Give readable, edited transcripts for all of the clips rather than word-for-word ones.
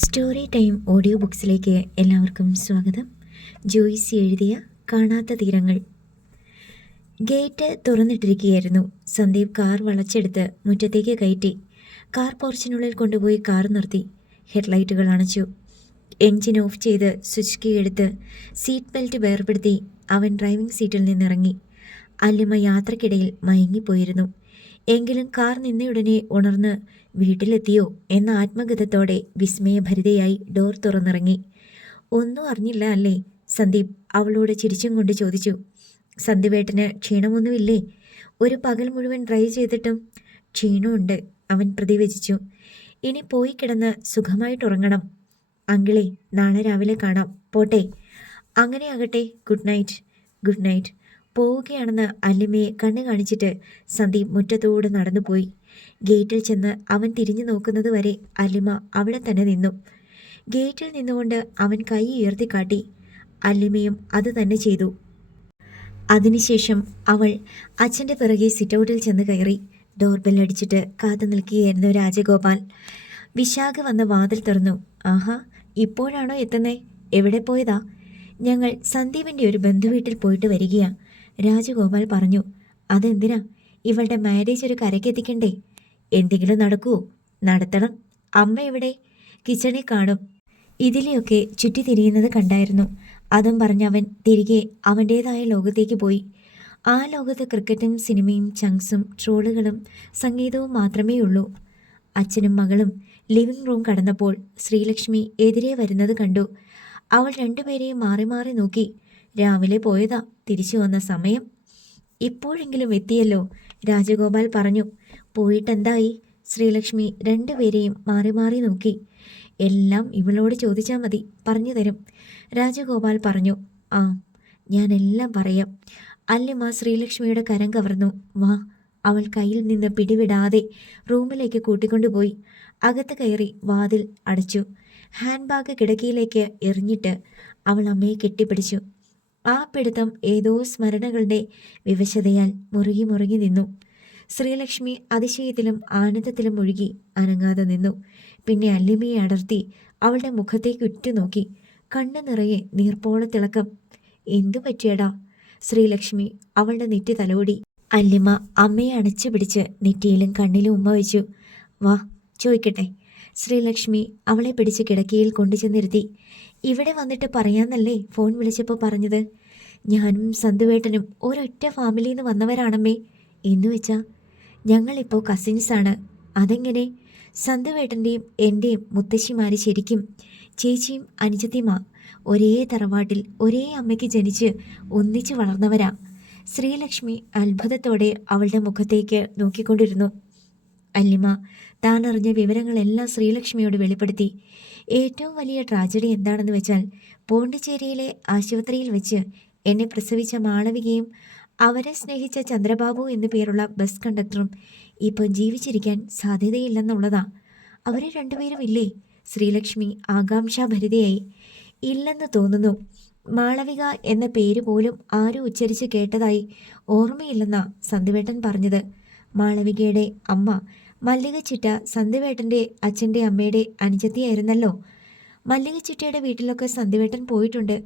Story time audio ബുക്സിലേക്ക് എല്ലാവർക്കും സ്വാഗതം. ജോയ്സ് എഴുതിയ കാണാത്ത തീരങ്ങൾ. ഗേറ്റ് തുറന്നിട്ടിരിക്കുകയായിരുന്നു. സന്ദീപ് കാർ വളച്ചെടുത്ത് മുറ്റത്തേക്ക് കയറ്റി. കാർ പോർച്ചിനുള്ളിൽ കൊണ്ടുപോയി കാർ നിർത്തി. ഹെഡ്ലൈറ്റുകൾ അണച്ചു. എൻജിൻ ഓഫ് ചെയ്ത് സ്വിച്ച് കീ എടുത്ത് സീറ്റ് ബെൽറ്റ് വേർപെടുത്തി അവൻ ഡ്രൈവിംഗ് സീറ്റിൽ നിന്നിറങ്ങി. അല്ലിമ യാത്രക്കിടയിൽ മയങ്ങിപ്പോയിരുന്നു. എങ്കിലും കാർ നിന്നയുടനെ ഉണർന്ന് വീട്ടിലെത്തിയോ എന്ന ആത്മഗതത്തോടെ വിസ്മയഭരിതയായി ഡോർ തുറന്നിറങ്ങി. ഒന്നും അറിഞ്ഞില്ല അല്ലേ? സന്ദീപ് അവളോട് ചിരിച്ചും കൊണ്ട് ചോദിച്ചു. സന്ദീപേട്ടന് ക്ഷീണമൊന്നുമില്ലേ? ഒരു പകൽ മുഴുവൻ ഡ്രൈവ് ചെയ്തിട്ടും ക്ഷീണമുണ്ട്, അവൻ പ്രതിവചിച്ചു. ഇനി പോയി കിടന്ന് സുഖമായിട്ടുറങ്ങണം. അങ്കിളെ, നാളെ രാവിലെ കാണാം. പോട്ടെ? അങ്ങനെ ആകട്ടെ. Good night. Good night. പോവുകയാണെന്ന് അല്ലിമയെ കണ്ണു കാണിച്ചിട്ട് സന്ദീപ് മുറ്റത്തോട് നടന്നുപോയി. ഗേറ്റിൽ ചെന്ന് അവൻ തിരിഞ്ഞു നോക്കുന്നത് വരെ അല്ലിമ അവിടെ തന്നെ നിന്നു. ഗേറ്റിൽ നിന്നുകൊണ്ട് അവൻ കൈ ഉയർത്തിക്കാട്ടി. അല്ലിമയും അത് തന്നെ ചെയ്തു. അതിനുശേഷം അവൾ അച്ഛൻ്റെ പിറകെ സിറ്റൗട്ടിൽ ചെന്ന് കയറി. ഡോർബെൽ അടിച്ചിട്ട് കാത്തു നിൽക്കുകയായിരുന്നു രാജഗോപാൽ. വിശാഖ വന്ന് വാതിൽ തുറന്നു. ആഹാ, ഇപ്പോഴാണോ എത്തുന്നേ? എവിടെ പോയതാ? ഞങ്ങൾ സന്ദീപിൻ്റെ ഒരു ബന്ധുവീട്ടിൽ പോയിട്ട് വരികയാ, രാജഗോപാൽ പറഞ്ഞു. അതെന്തിനാ? ഇവളുടെ മാരേജ് ഒരു കരക്കെത്തിക്കണ്ടേ? എന്തെങ്കിലും നടക്കുവോ? നടത്തണം. അമ്മ എവിടെ? കിച്ചണിൽ കാണും. ഇതിലെയൊക്കെ ചുറ്റിത്തിരിയുന്നത് കണ്ടായിരുന്നു. അതും പറഞ്ഞവൻ തിരികെ അവൻ്റേതായ ലോകത്തേക്ക് പോയി. ആ ലോകത്ത് ക്രിക്കറ്റും സിനിമയും ചങ്സും ട്രോളുകളും സംഗീതവും മാത്രമേ ഉള്ളൂ. അച്ഛനും മകളും ലിവിംഗ് റൂം കടന്നപ്പോൾ ശ്രീലക്ഷ്മി എതിരെ വരുന്നത് കണ്ടു. അവൾ രണ്ടുപേരെയും മാറി മാറി നോക്കി. രാവിലെ പോയതാ, തിരിച്ചു വന്ന സമയം. ഇപ്പോഴെങ്കിലും എത്തിയല്ലോ, രാജഗോപാൽ പറഞ്ഞു. പോയിട്ടെന്തായി? ശ്രീലക്ഷ്മി രണ്ടുപേരെയും മാറി മാറി നോക്കി. എല്ലാം ഇവളോട് ചോദിച്ചാൽ മതി, പറഞ്ഞു തരും, രാജഗോപാൽ പറഞ്ഞു. ആ, ഞാനെല്ലാം പറയാം. അല്ലിമ ശ്രീലക്ഷ്മിയുടെ കരം കവർന്നു. വാ. അവൾ കയ്യിൽ നിന്ന് പിടിവിടാതെ റൂമിലേക്ക് കൂട്ടിക്കൊണ്ടുപോയി. അകത്ത് കയറി വാതിൽ അടച്ചു. ഹാൻഡ് ബാഗ് കിടക്കയിലേക്ക് എറിഞ്ഞിട്ട് അവൾ അമ്മയെ കെട്ടിപ്പിടിച്ചു. ആ പിടുത്തം ഏതോ സ്മരണകളുടെ വിവശതയാൽ മുറുകി മുറുകി നിന്നു. ശ്രീലക്ഷ്മി അതിശയത്തിലും ആനന്ദത്തിലും മുഴുകി അനങ്ങാതെ നിന്നു. പിന്നെ അല്ലിമയെ അടർത്തി അവളുടെ മുഖത്തേക്ക് ഉറ്റുനോക്കി. കണ്ണു നിറയെ നീർപ്പോളത്തിളക്കം. എന്തു പറ്റിയടാ? ശ്രീലക്ഷ്മി അവളുടെ നെറ്റി തലോടി. അല്ലിമ അമ്മയെ അണച്ചു പിടിച്ച് നെറ്റിയിലും കണ്ണിലും ഉമ്മ വെച്ചു. വാ, ചോദിക്കട്ടെ. ശ്രീലക്ഷ്മി അവളെ പിടിച്ച് കിടക്കയിൽ കൊണ്ടുചെന്നിരുത്തി. ഇവിടെ വന്നിട്ട് പറയാന്നല്ലേ ഫോൺ വിളിച്ചപ്പോൾ പറഞ്ഞത്? ഞാനും സന്തുവേട്ടനും ഒരൊറ്റ ഫാമിലിയിൽ നിന്ന് വന്നവരാണമ്മേ. എന്നു വെച്ചാ ഞങ്ങളിപ്പോൾ കസിൻസാണ്. അതെങ്ങനെ? സന്തുവേട്ടൻ്റെയും എൻ്റെയും മുത്തശ്ശിമാർ ശരിക്കും ചേച്ചിയും അനുജത്തിയുമാ. ഒരേ തറവാട്ടിൽ ഒരേ അമ്മയ്ക്ക് ജനിച്ച് ഒന്നിച്ച് വളർന്നവരാ. ശ്രീലക്ഷ്മി അത്ഭുതത്തോടെ അവളുടെ മുഖത്തേക്ക് നോക്കിക്കൊണ്ടിരുന്നു. അല്ലിമ താൻ അറിഞ്ഞ വിവരങ്ങളെല്ലാം ശ്രീലക്ഷ്മിയോട് വെളിപ്പെടുത്തി. ഏറ്റവും വലിയ ട്രാജഡി എന്താണെന്ന് വെച്ചാൽ, പോണ്ടിച്ചേരിയിലെ ആശുപത്രിയിൽ വെച്ച് എന്നെ പ്രസവിച്ച മാളവികയും അവരെ സ്നേഹിച്ച ചന്ദ്രബാബു എന്നു പേരുള്ള ബസ് കണ്ടക്ടറും ഇപ്പോൾ ജീവിച്ചിരിക്കാൻ സാധ്യതയില്ലെന്നുള്ളതാ. അവർ രണ്ടുപേരും ഇല്ലേ? ശ്രീലക്ഷ്മി ആകാംക്ഷാഭരിതയായി. ഇല്ലെന്ന് തോന്നുന്നു. മാളവിക എന്ന പേര് പോലും ആരും ഉച്ചരിച്ച് കേട്ടതായി ഓർമ്മയില്ലെന്നാ സന്ദീപേട്ടൻ പറഞ്ഞത്. മാളവികയുടെ അമ്മ മല്ലിക ചിറ്റ സന്ദീപേട്ടൻ്റെ അച്ഛൻ്റെ അമ്മയുടെ അനുജത്തിയായിരുന്നല്ലോ. മല്ലിക ചിറ്റയുടെ വീട്ടിലൊക്കെ സന്ദീപേട്ടൻ പോയിട്ടുണ്ട്.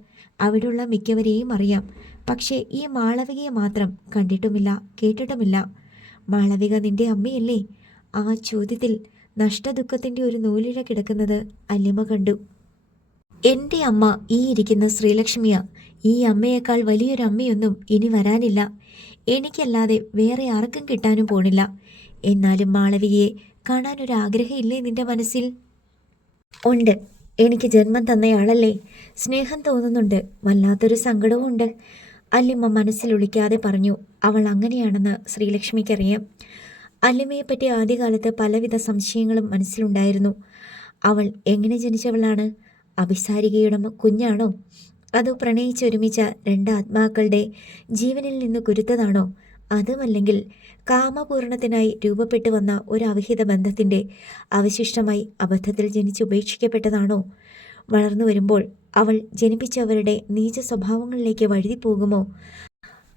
അവിടെയുള്ള മിക്കവരെയും അറിയാം. പക്ഷേ ഈ മാളവികയെ മാത്രം കണ്ടിട്ടുമില്ല, കേട്ടിട്ടുമില്ല. മാളവിക നിന്റെ അമ്മയല്ലേ? ആ ചോദ്യത്തിൽ നഷ്ടദുഃഖത്തിൻ്റെ ഒരു നൂലിഴ കിടക്കുന്നത് അല്ലിമ കണ്ടു. എൻ്റെ അമ്മ ഈ ഇരിക്കുന്ന ശ്രീലക്ഷ്മിയാ. ഈ അമ്മയേക്കാൾ വലിയൊരു അമ്മയൊന്നും ഇനി വരാനില്ല. എനിക്കല്ലാതെ വേറെ ആർക്കും കിട്ടാനും പോണില്ല. എന്നാലും മാളവികയെ കാണാനൊരാഗ്രഹം ഇല്ലേ നിന്റെ മനസ്സിൽ? ഉണ്ട്. എനിക്ക് ജന്മം തന്നയാളല്ലേ. സ്നേഹം തോന്നുന്നുണ്ട്, വല്ലാത്തൊരു സങ്കടവും ഉണ്ട്, അല്ലിമ്മ മനസ്സിലൊളിക്കാതെ പറഞ്ഞു. അവൾ അങ്ങനെയാണെന്ന് ശ്രീലക്ഷ്മിക്കറിയാം. അല്ലിമ്മയെപ്പറ്റി ആദ്യകാലത്ത് പലവിധ സംശയങ്ങളും മനസ്സിലുണ്ടായിരുന്നു. അവൾ എങ്ങനെ ജനിച്ചവളാണ്? അഭിസാരികയുടെ കുഞ്ഞാണോ? അതോ പ്രണയിച്ചൊരുമിച്ച രണ്ട് ആത്മാക്കളുടെ ജീവനിൽ നിന്ന് കുരുത്തതാണോ? അതുമല്ലെങ്കിൽ കാമപൂരണത്തിനായി രൂപപ്പെട്ടു വന്ന ഒരു അവിഹിത ബന്ധത്തിൻ്റെ അവശിഷ്ടമായി അബദ്ധത്തിൽ ജനിച്ചുപേക്ഷിക്കപ്പെട്ടതാണോ? വളർന്നു വരുമ്പോൾ അവൾ ജനിപ്പിച്ചവരുടെ നീച സ്വഭാവങ്ങളിലേക്ക് വഴുതി പോകുമോ?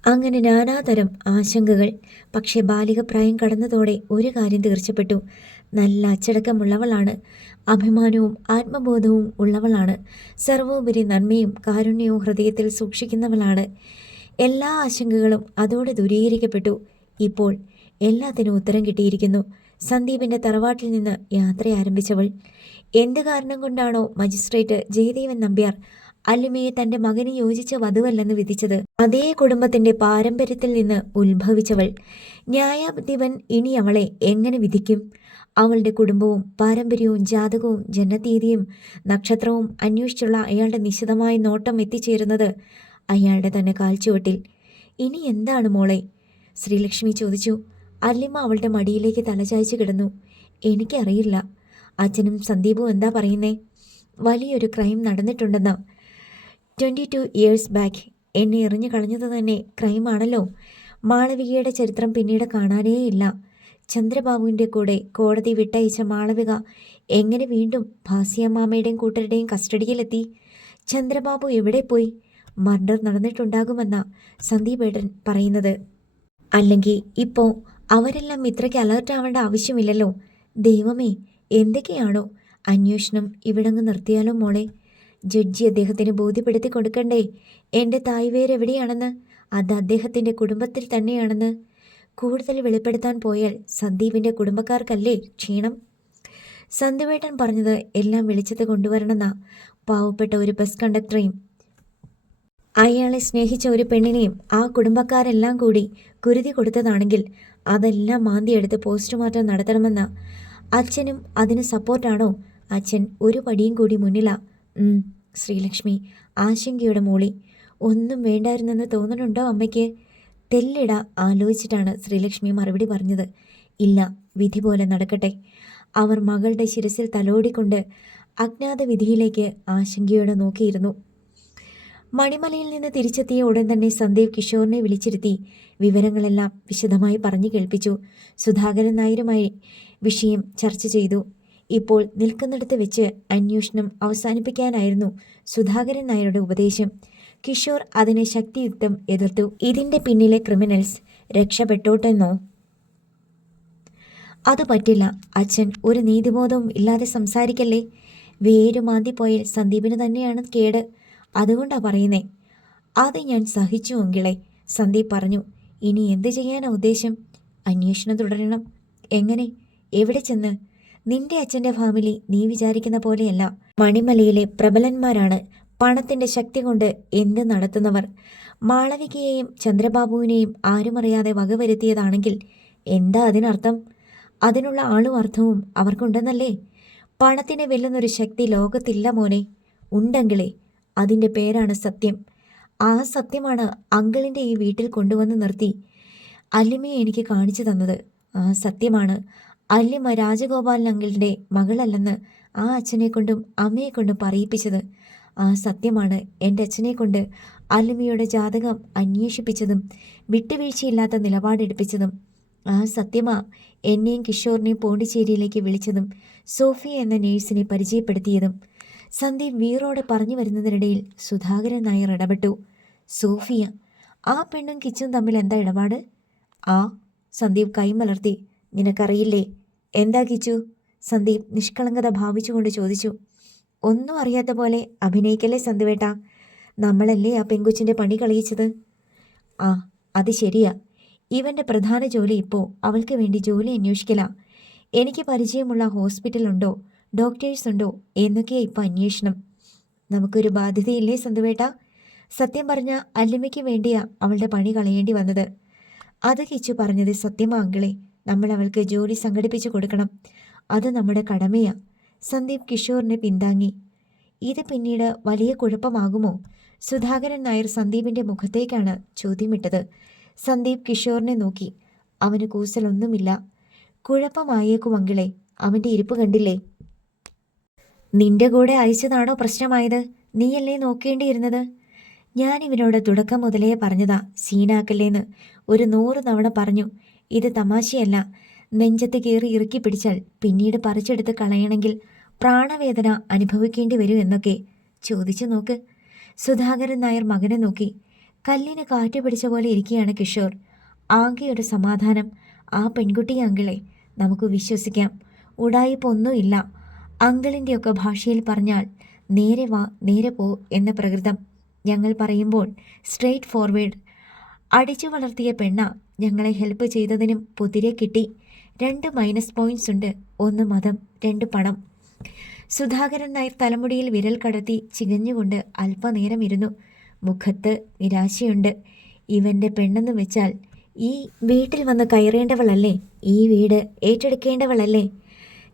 അങ്ങനെ നാനാതരം ആശങ്കകൾ. പക്ഷേ ബാലികപ്രായം കടന്നതോടെ ഒരു കാര്യം തീർച്ചപ്പെട്ടു. നല്ല അച്ചടക്കമുള്ളവളാണ്, അഭിമാനവും ആത്മബോധവും ഉള്ളവളാണ്, സർവോപരി നന്മയും കാരുണ്യവും ഹൃദയത്തിൽ സൂക്ഷിക്കുന്നവളാണ്. എല്ലാ ആശങ്കകളും അതോടെ ദൂരീകരിക്കപ്പെട്ടു. ഇപ്പോൾ എല്ലാത്തിനും ഉത്തരം കിട്ടിയിരിക്കുന്നു. സന്ദീപിൻ്റെ തറവാട്ടിൽ നിന്ന് യാത്ര ആരംഭിച്ചവൾ എന്ത് കാരണം കൊണ്ടാണോ മജിസ്ട്രേറ്റ് ജയദേവൻ നമ്പ്യാർ അല്ലിമയെ തൻ്റെ മകന് യോജിച്ച വധുവല്ലെന്ന് വിധിച്ചത്, അതേ കുടുംബത്തിൻ്റെ പാരമ്പര്യത്തിൽ നിന്ന് ഉത്ഭവിച്ചവൾ. ന്യായാധിപൻ ഇനി അവളെ എങ്ങനെ വിധിക്കും? അവളുടെ കുടുംബവും പാരമ്പര്യവും ജാതകവും ജനതീയതിയും നക്ഷത്രവും അന്വേഷിച്ചുള്ള അയാളുടെ നിശിതമായ നോട്ടം എത്തിച്ചേരുന്നത് അയാളുടെ തന്നെ കാൽച്ചുവട്ടിൽ. ഇനി എന്താണ് മോളെ? ശ്രീലക്ഷ്മി ചോദിച്ചു. അല്ലിമ അവളുടെ മടിയിലേക്ക് തലചായ്ച്ചു കിടന്നു. എനിക്കറിയില്ല. അച്ഛനും സന്ദീപും എന്താ പറയുന്നേ? വലിയൊരു ക്രൈം നടന്നിട്ടുണ്ടെന്ന്. 22 years ബാക്ക് എന്നെ എറിഞ്ഞു കളഞ്ഞത് തന്നെ ക്രൈമാണല്ലോ. മാളവികയുടെ ചരിത്രം പിന്നീട് കാണാനേയില്ല. ചന്ദ്രബാബുവിൻ്റെ കൂടെ കോടതി വിട്ടയച്ച മാളവിക എങ്ങനെ വീണ്ടും ഭാസിയമ്മാമ്മയുടെയും കൂട്ടരുടെയും കസ്റ്റഡിയിലെത്തി? ചന്ദ്രബാബു എവിടെ പോയി? മർഡർ നടന്നിട്ടുണ്ടാകുമെന്ന സന്ദീപേട്ടൻ പറയുന്നത്. അല്ലെങ്കിൽ ഇപ്പോൾ അവരെല്ലാം ഇത്രയ്ക്ക് അലർട്ടാവേണ്ട ആവശ്യമില്ലല്ലോ. ദൈവമേ, എന്തൊക്കെയാണോ? അന്വേഷണം ഇവിടങ്ങ് നിർത്തിയാലോ മോളെ? ജഡ്ജി അദ്ദേഹത്തിന് ബോധ്യപ്പെടുത്തി കൊടുക്കണ്ടേ എൻ്റെ തായ്വേരെവിടെയാണെന്ന്, അത് അദ്ദേഹത്തിൻ്റെ കുടുംബത്തിൽ തന്നെയാണെന്ന്. കൂടുതൽ വെളിപ്പെടുത്താൻ പോയാൽ സന്ദീപിൻ്റെ കുടുംബക്കാർക്കല്ലേ ക്ഷീണം? സന്ദീപേട്ടൻ പറഞ്ഞത് എല്ലാം വെളിച്ചത്ത് കൊണ്ടുവരണമെന്ന പാവപ്പെട്ട ഒരു ബസ് കണ്ടക്ടറെയും അയാളെ സ്നേഹിച്ച ഒരു പെണ്ണിനെയും ആ കുടുംബക്കാരെല്ലാം കൂടി കുരുതി കൊടുത്തതാണെങ്കിൽ അതെല്ലാം മാന്തിയെടുത്ത് പോസ്റ്റ്മോർട്ടം നടത്തണമെന്ന അച്ഛനും അതിന് സപ്പോർട്ടാണോ? അച്ഛൻ ഒരു പടിയും കൂടി മുന്നിലാ. ശ്രീലക്ഷ്മി ആശങ്കയുടെ മൂളി. ഒന്നും വേണ്ടായിരുന്നെന്ന് തോന്നുന്നുണ്ടോ അമ്മയ്ക്ക്? തെല്ലിട ആലോചിച്ചിട്ടാണ് ശ്രീലക്ഷ്മി മറുപടി പറഞ്ഞത്. ഇല്ല, വിധി പോലെ നടക്കട്ടെ. അവർ മകളുടെ ശിരസിൽ തലോടിക്കൊണ്ട് അജ്ഞാത വിധിയിലേക്ക് ആശങ്കയോടെ നോക്കിയിരുന്നു. മണിമലയിൽ നിന്ന് തിരിച്ചെത്തിയ ഉടൻ തന്നെ സന്ദീപ് കിഷോറിനെ വിളിച്ചിരുത്തി വിവരങ്ങളെല്ലാം വിശദമായി പറഞ്ഞു കേൾപ്പിച്ചു. സുധാകരൻ നായരുമായി വിഷയം ചർച്ച ചെയ്തു. ഇപ്പോൾ നിൽക്കുന്നിടത്ത് വെച്ച് അന്വേഷണം അവസാനിപ്പിക്കാനായിരുന്നു സുധാകരൻ നായരുടെ ഉപദേശം. കിഷോർ അതിനെ ശക്തിയുക്തം എതിർത്തു. ഇതിൻ്റെ പിന്നിലെ ക്രിമിനൽസ് രക്ഷപ്പെട്ടോട്ടെന്നോ? അത് പറ്റില്ല അച്ഛൻ, ഒരു നീതിബോധവും ഇല്ലാതെ സംസാരിക്കല്ലേ. വേരുമാന്തിപ്പോയാൽ സന്ദീപിന് തന്നെയാണ് കേട്. അതുകൊണ്ടാ പറയുന്നേ. അത് ഞാൻ സഹിച്ചു അങ്കിളെ, സന്ദീപ് പറഞ്ഞു. ഇനി എന്ത് ചെയ്യാനാ ഉദ്ദേശം? അന്വേഷണം തുടരണം. എങ്ങനെ? എവിടെ ചെന്ന്? നിന്റെ അച്ഛൻ്റെ ഫാമിലി നീ വിചാരിക്കുന്ന പോലെയല്ല. മണിമലയിലെ പ്രബലന്മാരാണ്, പണത്തിൻ്റെ ശക്തി കൊണ്ട് എന്ത് നടത്തുന്നവർ. മാളവികയെയും ചന്ദ്രബാബുവിനെയും ആരുമറിയാതെ വകവരുത്തിയതാണെങ്കിൽ എന്താ അതിനർത്ഥം? അതിനുള്ള ആളും അർത്ഥവും അവർക്കുണ്ടെന്നല്ലേ? പണത്തിനെ വെല്ലുന്നൊരു ശക്തി ലോകത്തില്ല മോനെ. ഉണ്ടെങ്കിലേ അതിൻ്റെ പേരാണ് സത്യം. ആ സത്യമാണ് അങ്കിളിൻ്റെ ഈ വീട്ടിൽ കൊണ്ടുവന്ന് നിർത്തി അല്ലിമയെ എനിക്ക് കാണിച്ചു തന്നത്. ആ സത്യമാണ് അല്ലിമ രാജഗോപാലൻ അങ്കിളിൻ്റെ മകളല്ലെന്ന് ആ അച്ഛനെ കൊണ്ടും അമ്മയെ കൊണ്ടും പറയിപ്പിച്ചത്. ആ സത്യമാണ് എൻ്റെ അച്ഛനെ കൊണ്ട് അല്ലിമയുടെ ജാതകം അന്വേഷിപ്പിച്ചതും വിട്ടുവീഴ്ചയില്ലാത്ത നിലപാടെടുപ്പിച്ചതും. ആ സത്യമാ എന്നെയും കിഷോറിനെയും പോണ്ടിച്ചേരിയിലേക്ക് വിളിച്ചതും സോഫിയ എന്ന നേഴ്സിനെ പരിചയപ്പെടുത്തിയതും. സന്ദീപ് വീറോടെ പറഞ്ഞു വരുന്നതിനിടയിൽ സുധാകരൻ നായർ ഇടപെട്ടു. സോഫിയ? ആ പെണ്ണും കിച്ചും തമ്മിൽ എന്താ ഇടപാട്? ആ, സന്ദീപ് കൈമലർത്തി. നിനക്കറിയില്ലേ? എന്താ കിച്ചു? സന്ദീപ് നിഷ്കളങ്കത ഭാവിച്ചുകൊണ്ട് ചോദിച്ചു. ഒന്നും അറിയാത്ത പോലെ അഭിനയിക്കല്ലേ സന്ദീപേട്ട. നമ്മളല്ലേ ആ പെങ്കുച്ചിൻ്റെ പണി കളയിച്ചത്. ആ, അത് ശരിയാ. ഇവൻ്റെ പ്രധാന ജോലി ഇപ്പോൾ അവൾക്ക് വേണ്ടി ജോലി അന്വേഷിക്കല. എനിക്ക് പരിചയമുള്ള ഹോസ്പിറ്റലുണ്ടോ, ഡോക്ടേഴ്സ് ഉണ്ടോ എന്നൊക്കെയാ ഇപ്പം അന്വേഷണം. നമുക്കൊരു ബാധ്യതയില്ലേ സന്ദീപേട്ട? സത്യം പറഞ്ഞ അല്ലിമയ്ക്ക് വേണ്ടിയാ അവളുടെ പണി കളയേണ്ടി വന്നത്. അത് കിച്ചു പറഞ്ഞത് സത്യമാ അങ്കിളെ. നമ്മൾ അവൾക്ക് ജോലി സംഘടിപ്പിച്ചു കൊടുക്കണം. അത് നമ്മുടെ കടമയാ. സന്ദീപ് കിഷോറിനെ പിന്താങ്ങി. ഇത് പിന്നീട് വലിയ കുഴപ്പമാകുമോ? സുധാകരൻ നായർ സന്ദീപിൻ്റെ മുഖത്തേക്കാണ് ചോദ്യമിട്ടത്. സന്ദീപ് കിഷോറിനെ നോക്കി. അവന് കൂസലൊന്നുമില്ല. കുഴപ്പമായേക്കും അങ്കിളെ. അവൻ്റെ ഇരിപ്പ് കണ്ടില്ലേ? നിന്റെ കൂടെ അയച്ചതാണോ പ്രശ്നമായത്? നീയല്ലേ നോക്കേണ്ടിയിരുന്നത്? ഞാനിവനോട് തുടക്കം മുതലേ പറഞ്ഞതാ സീനാക്കല്ലേന്ന്. ഒരു 100 തവണ പറഞ്ഞു. ഇത് തമാശയല്ല. നെഞ്ചത്ത് കയറി ഇറുക്കി പിടിച്ചാൽ പിന്നീട് പറിച്ചെടുത്ത് കളയണമെങ്കിൽ പ്രാണവേദന അനുഭവിക്കേണ്ടി വരും എന്നൊക്കെ. ചോദിച്ചു നോക്ക്. സുധാകരൻ നായർ മകനെ നോക്കി. കല്ലിന് കാറ്റ് പിടിച്ച പോലെ ഇരിക്കുകയാണ് കിഷോർ. ആകെയൊരു സമാധാനം, ആ പെൺകുട്ടിയെ അങ്കിളെ നമുക്ക് വിശ്വസിക്കാം, ഉടായിപ്പൊന്നുമില്ല. അങ്കിളിൻ്റെയൊക്കെ ഭാഷയിൽ പറഞ്ഞാൽ നേരെ വാ നേരെ പോ എന്ന പ്രകൃതം. ഞങ്ങൾ പറയുമ്പോൾ സ്ട്രെയിറ്റ് ഫോർവേഡ്. അടിച്ചു വളർത്തിയ പെണ്ണ. ഞങ്ങളെ ഹെൽപ്പ് ചെയ്തതിനും പുതിരെ കിട്ടി. 2 മൈനസ് പോയിന്റ്സ് ഉണ്ട്. 1 മതം, 2 പണം. സുധാകരൻ നായർ തലമുടിയിൽ വിരൽ കടത്തി ചികഞ്ഞുകൊണ്ട് അല്പനേരം ഇരുന്നു. മുഖത്ത് നിരാശയുണ്ട്. ഇവൻ്റെ പെണ്ണെന്ന് വെച്ചാൽ ഈ വീട്ടിൽ വന്ന് കയറേണ്ടവളല്ലേ? ഈ വീട് ഏറ്റെടുക്കേണ്ടവളല്ലേ?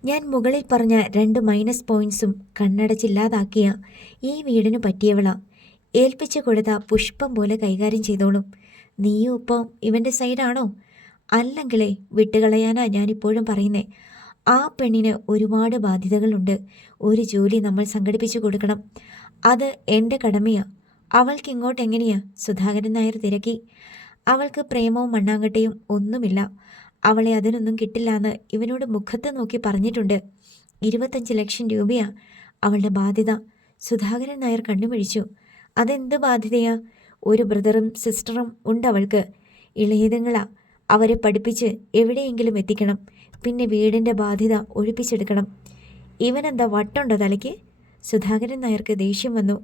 ഞാൻ മുകളിൽ പറഞ്ഞ 2 മൈനസ് പോയിന്റ്സും കണ്ണടച്ചില്ലാതാക്കിയ ഈ വീടിനു പറ്റിയവളാ. ഏൽപ്പിച്ചു കൊടുത്ത പുഷ്പം പോലെ കൈകാര്യം ചെയ്തോളും. നീയും ഇപ്പം ഇവൻ്റെ സൈഡാണോ? അല്ലെങ്കിലേ വിട്ടുകളയാനാ ഞാനിപ്പോഴും പറയുന്നേ. ആ പെണ്ണിന് ഒരുപാട് ബാധ്യതകളുണ്ട്. ഒരു ജോലി നമ്മൾ സംഘടിപ്പിച്ചു കൊടുക്കണം. അത് എൻ്റെ കടമയാ. അവൾക്ക് ഇങ്ങോട്ട് എങ്ങനെയാ? സുധാകരൻ നായർ തിരക്കി. അവൾക്ക് പ്രേമവും മണ്ണാങ്കട്ടയും ഒന്നുമില്ല. അവളെ അതിനൊന്നും കിട്ടില്ലാന്ന് ഇവനോട് മുഖത്ത് നോക്കി പറഞ്ഞിട്ടുണ്ട്. 25 ലക്ഷം രൂപയാ അവളുടെ ബാധ്യത. സുധാകരൻ നായർ കണ്ണുമിഴിച്ചു. അതെന്ത് ബാധ്യതയാ? ഒരു ബ്രദറും സിസ്റ്ററും ഉണ്ടവൾക്ക്. ഇളയതുങ്ങളാ. അവരെ പഠിപ്പിച്ച് എവിടെയെങ്കിലും എത്തിക്കണം. പിന്നെ വീടിൻ്റെ ബാധ്യത ഒഴിപ്പിച്ചെടുക്കണം. ഇവനെന്താ വട്ടുണ്ടോ തലയ്ക്ക്? സുധാകരൻ നായർക്ക് ദേഷ്യം വന്നു.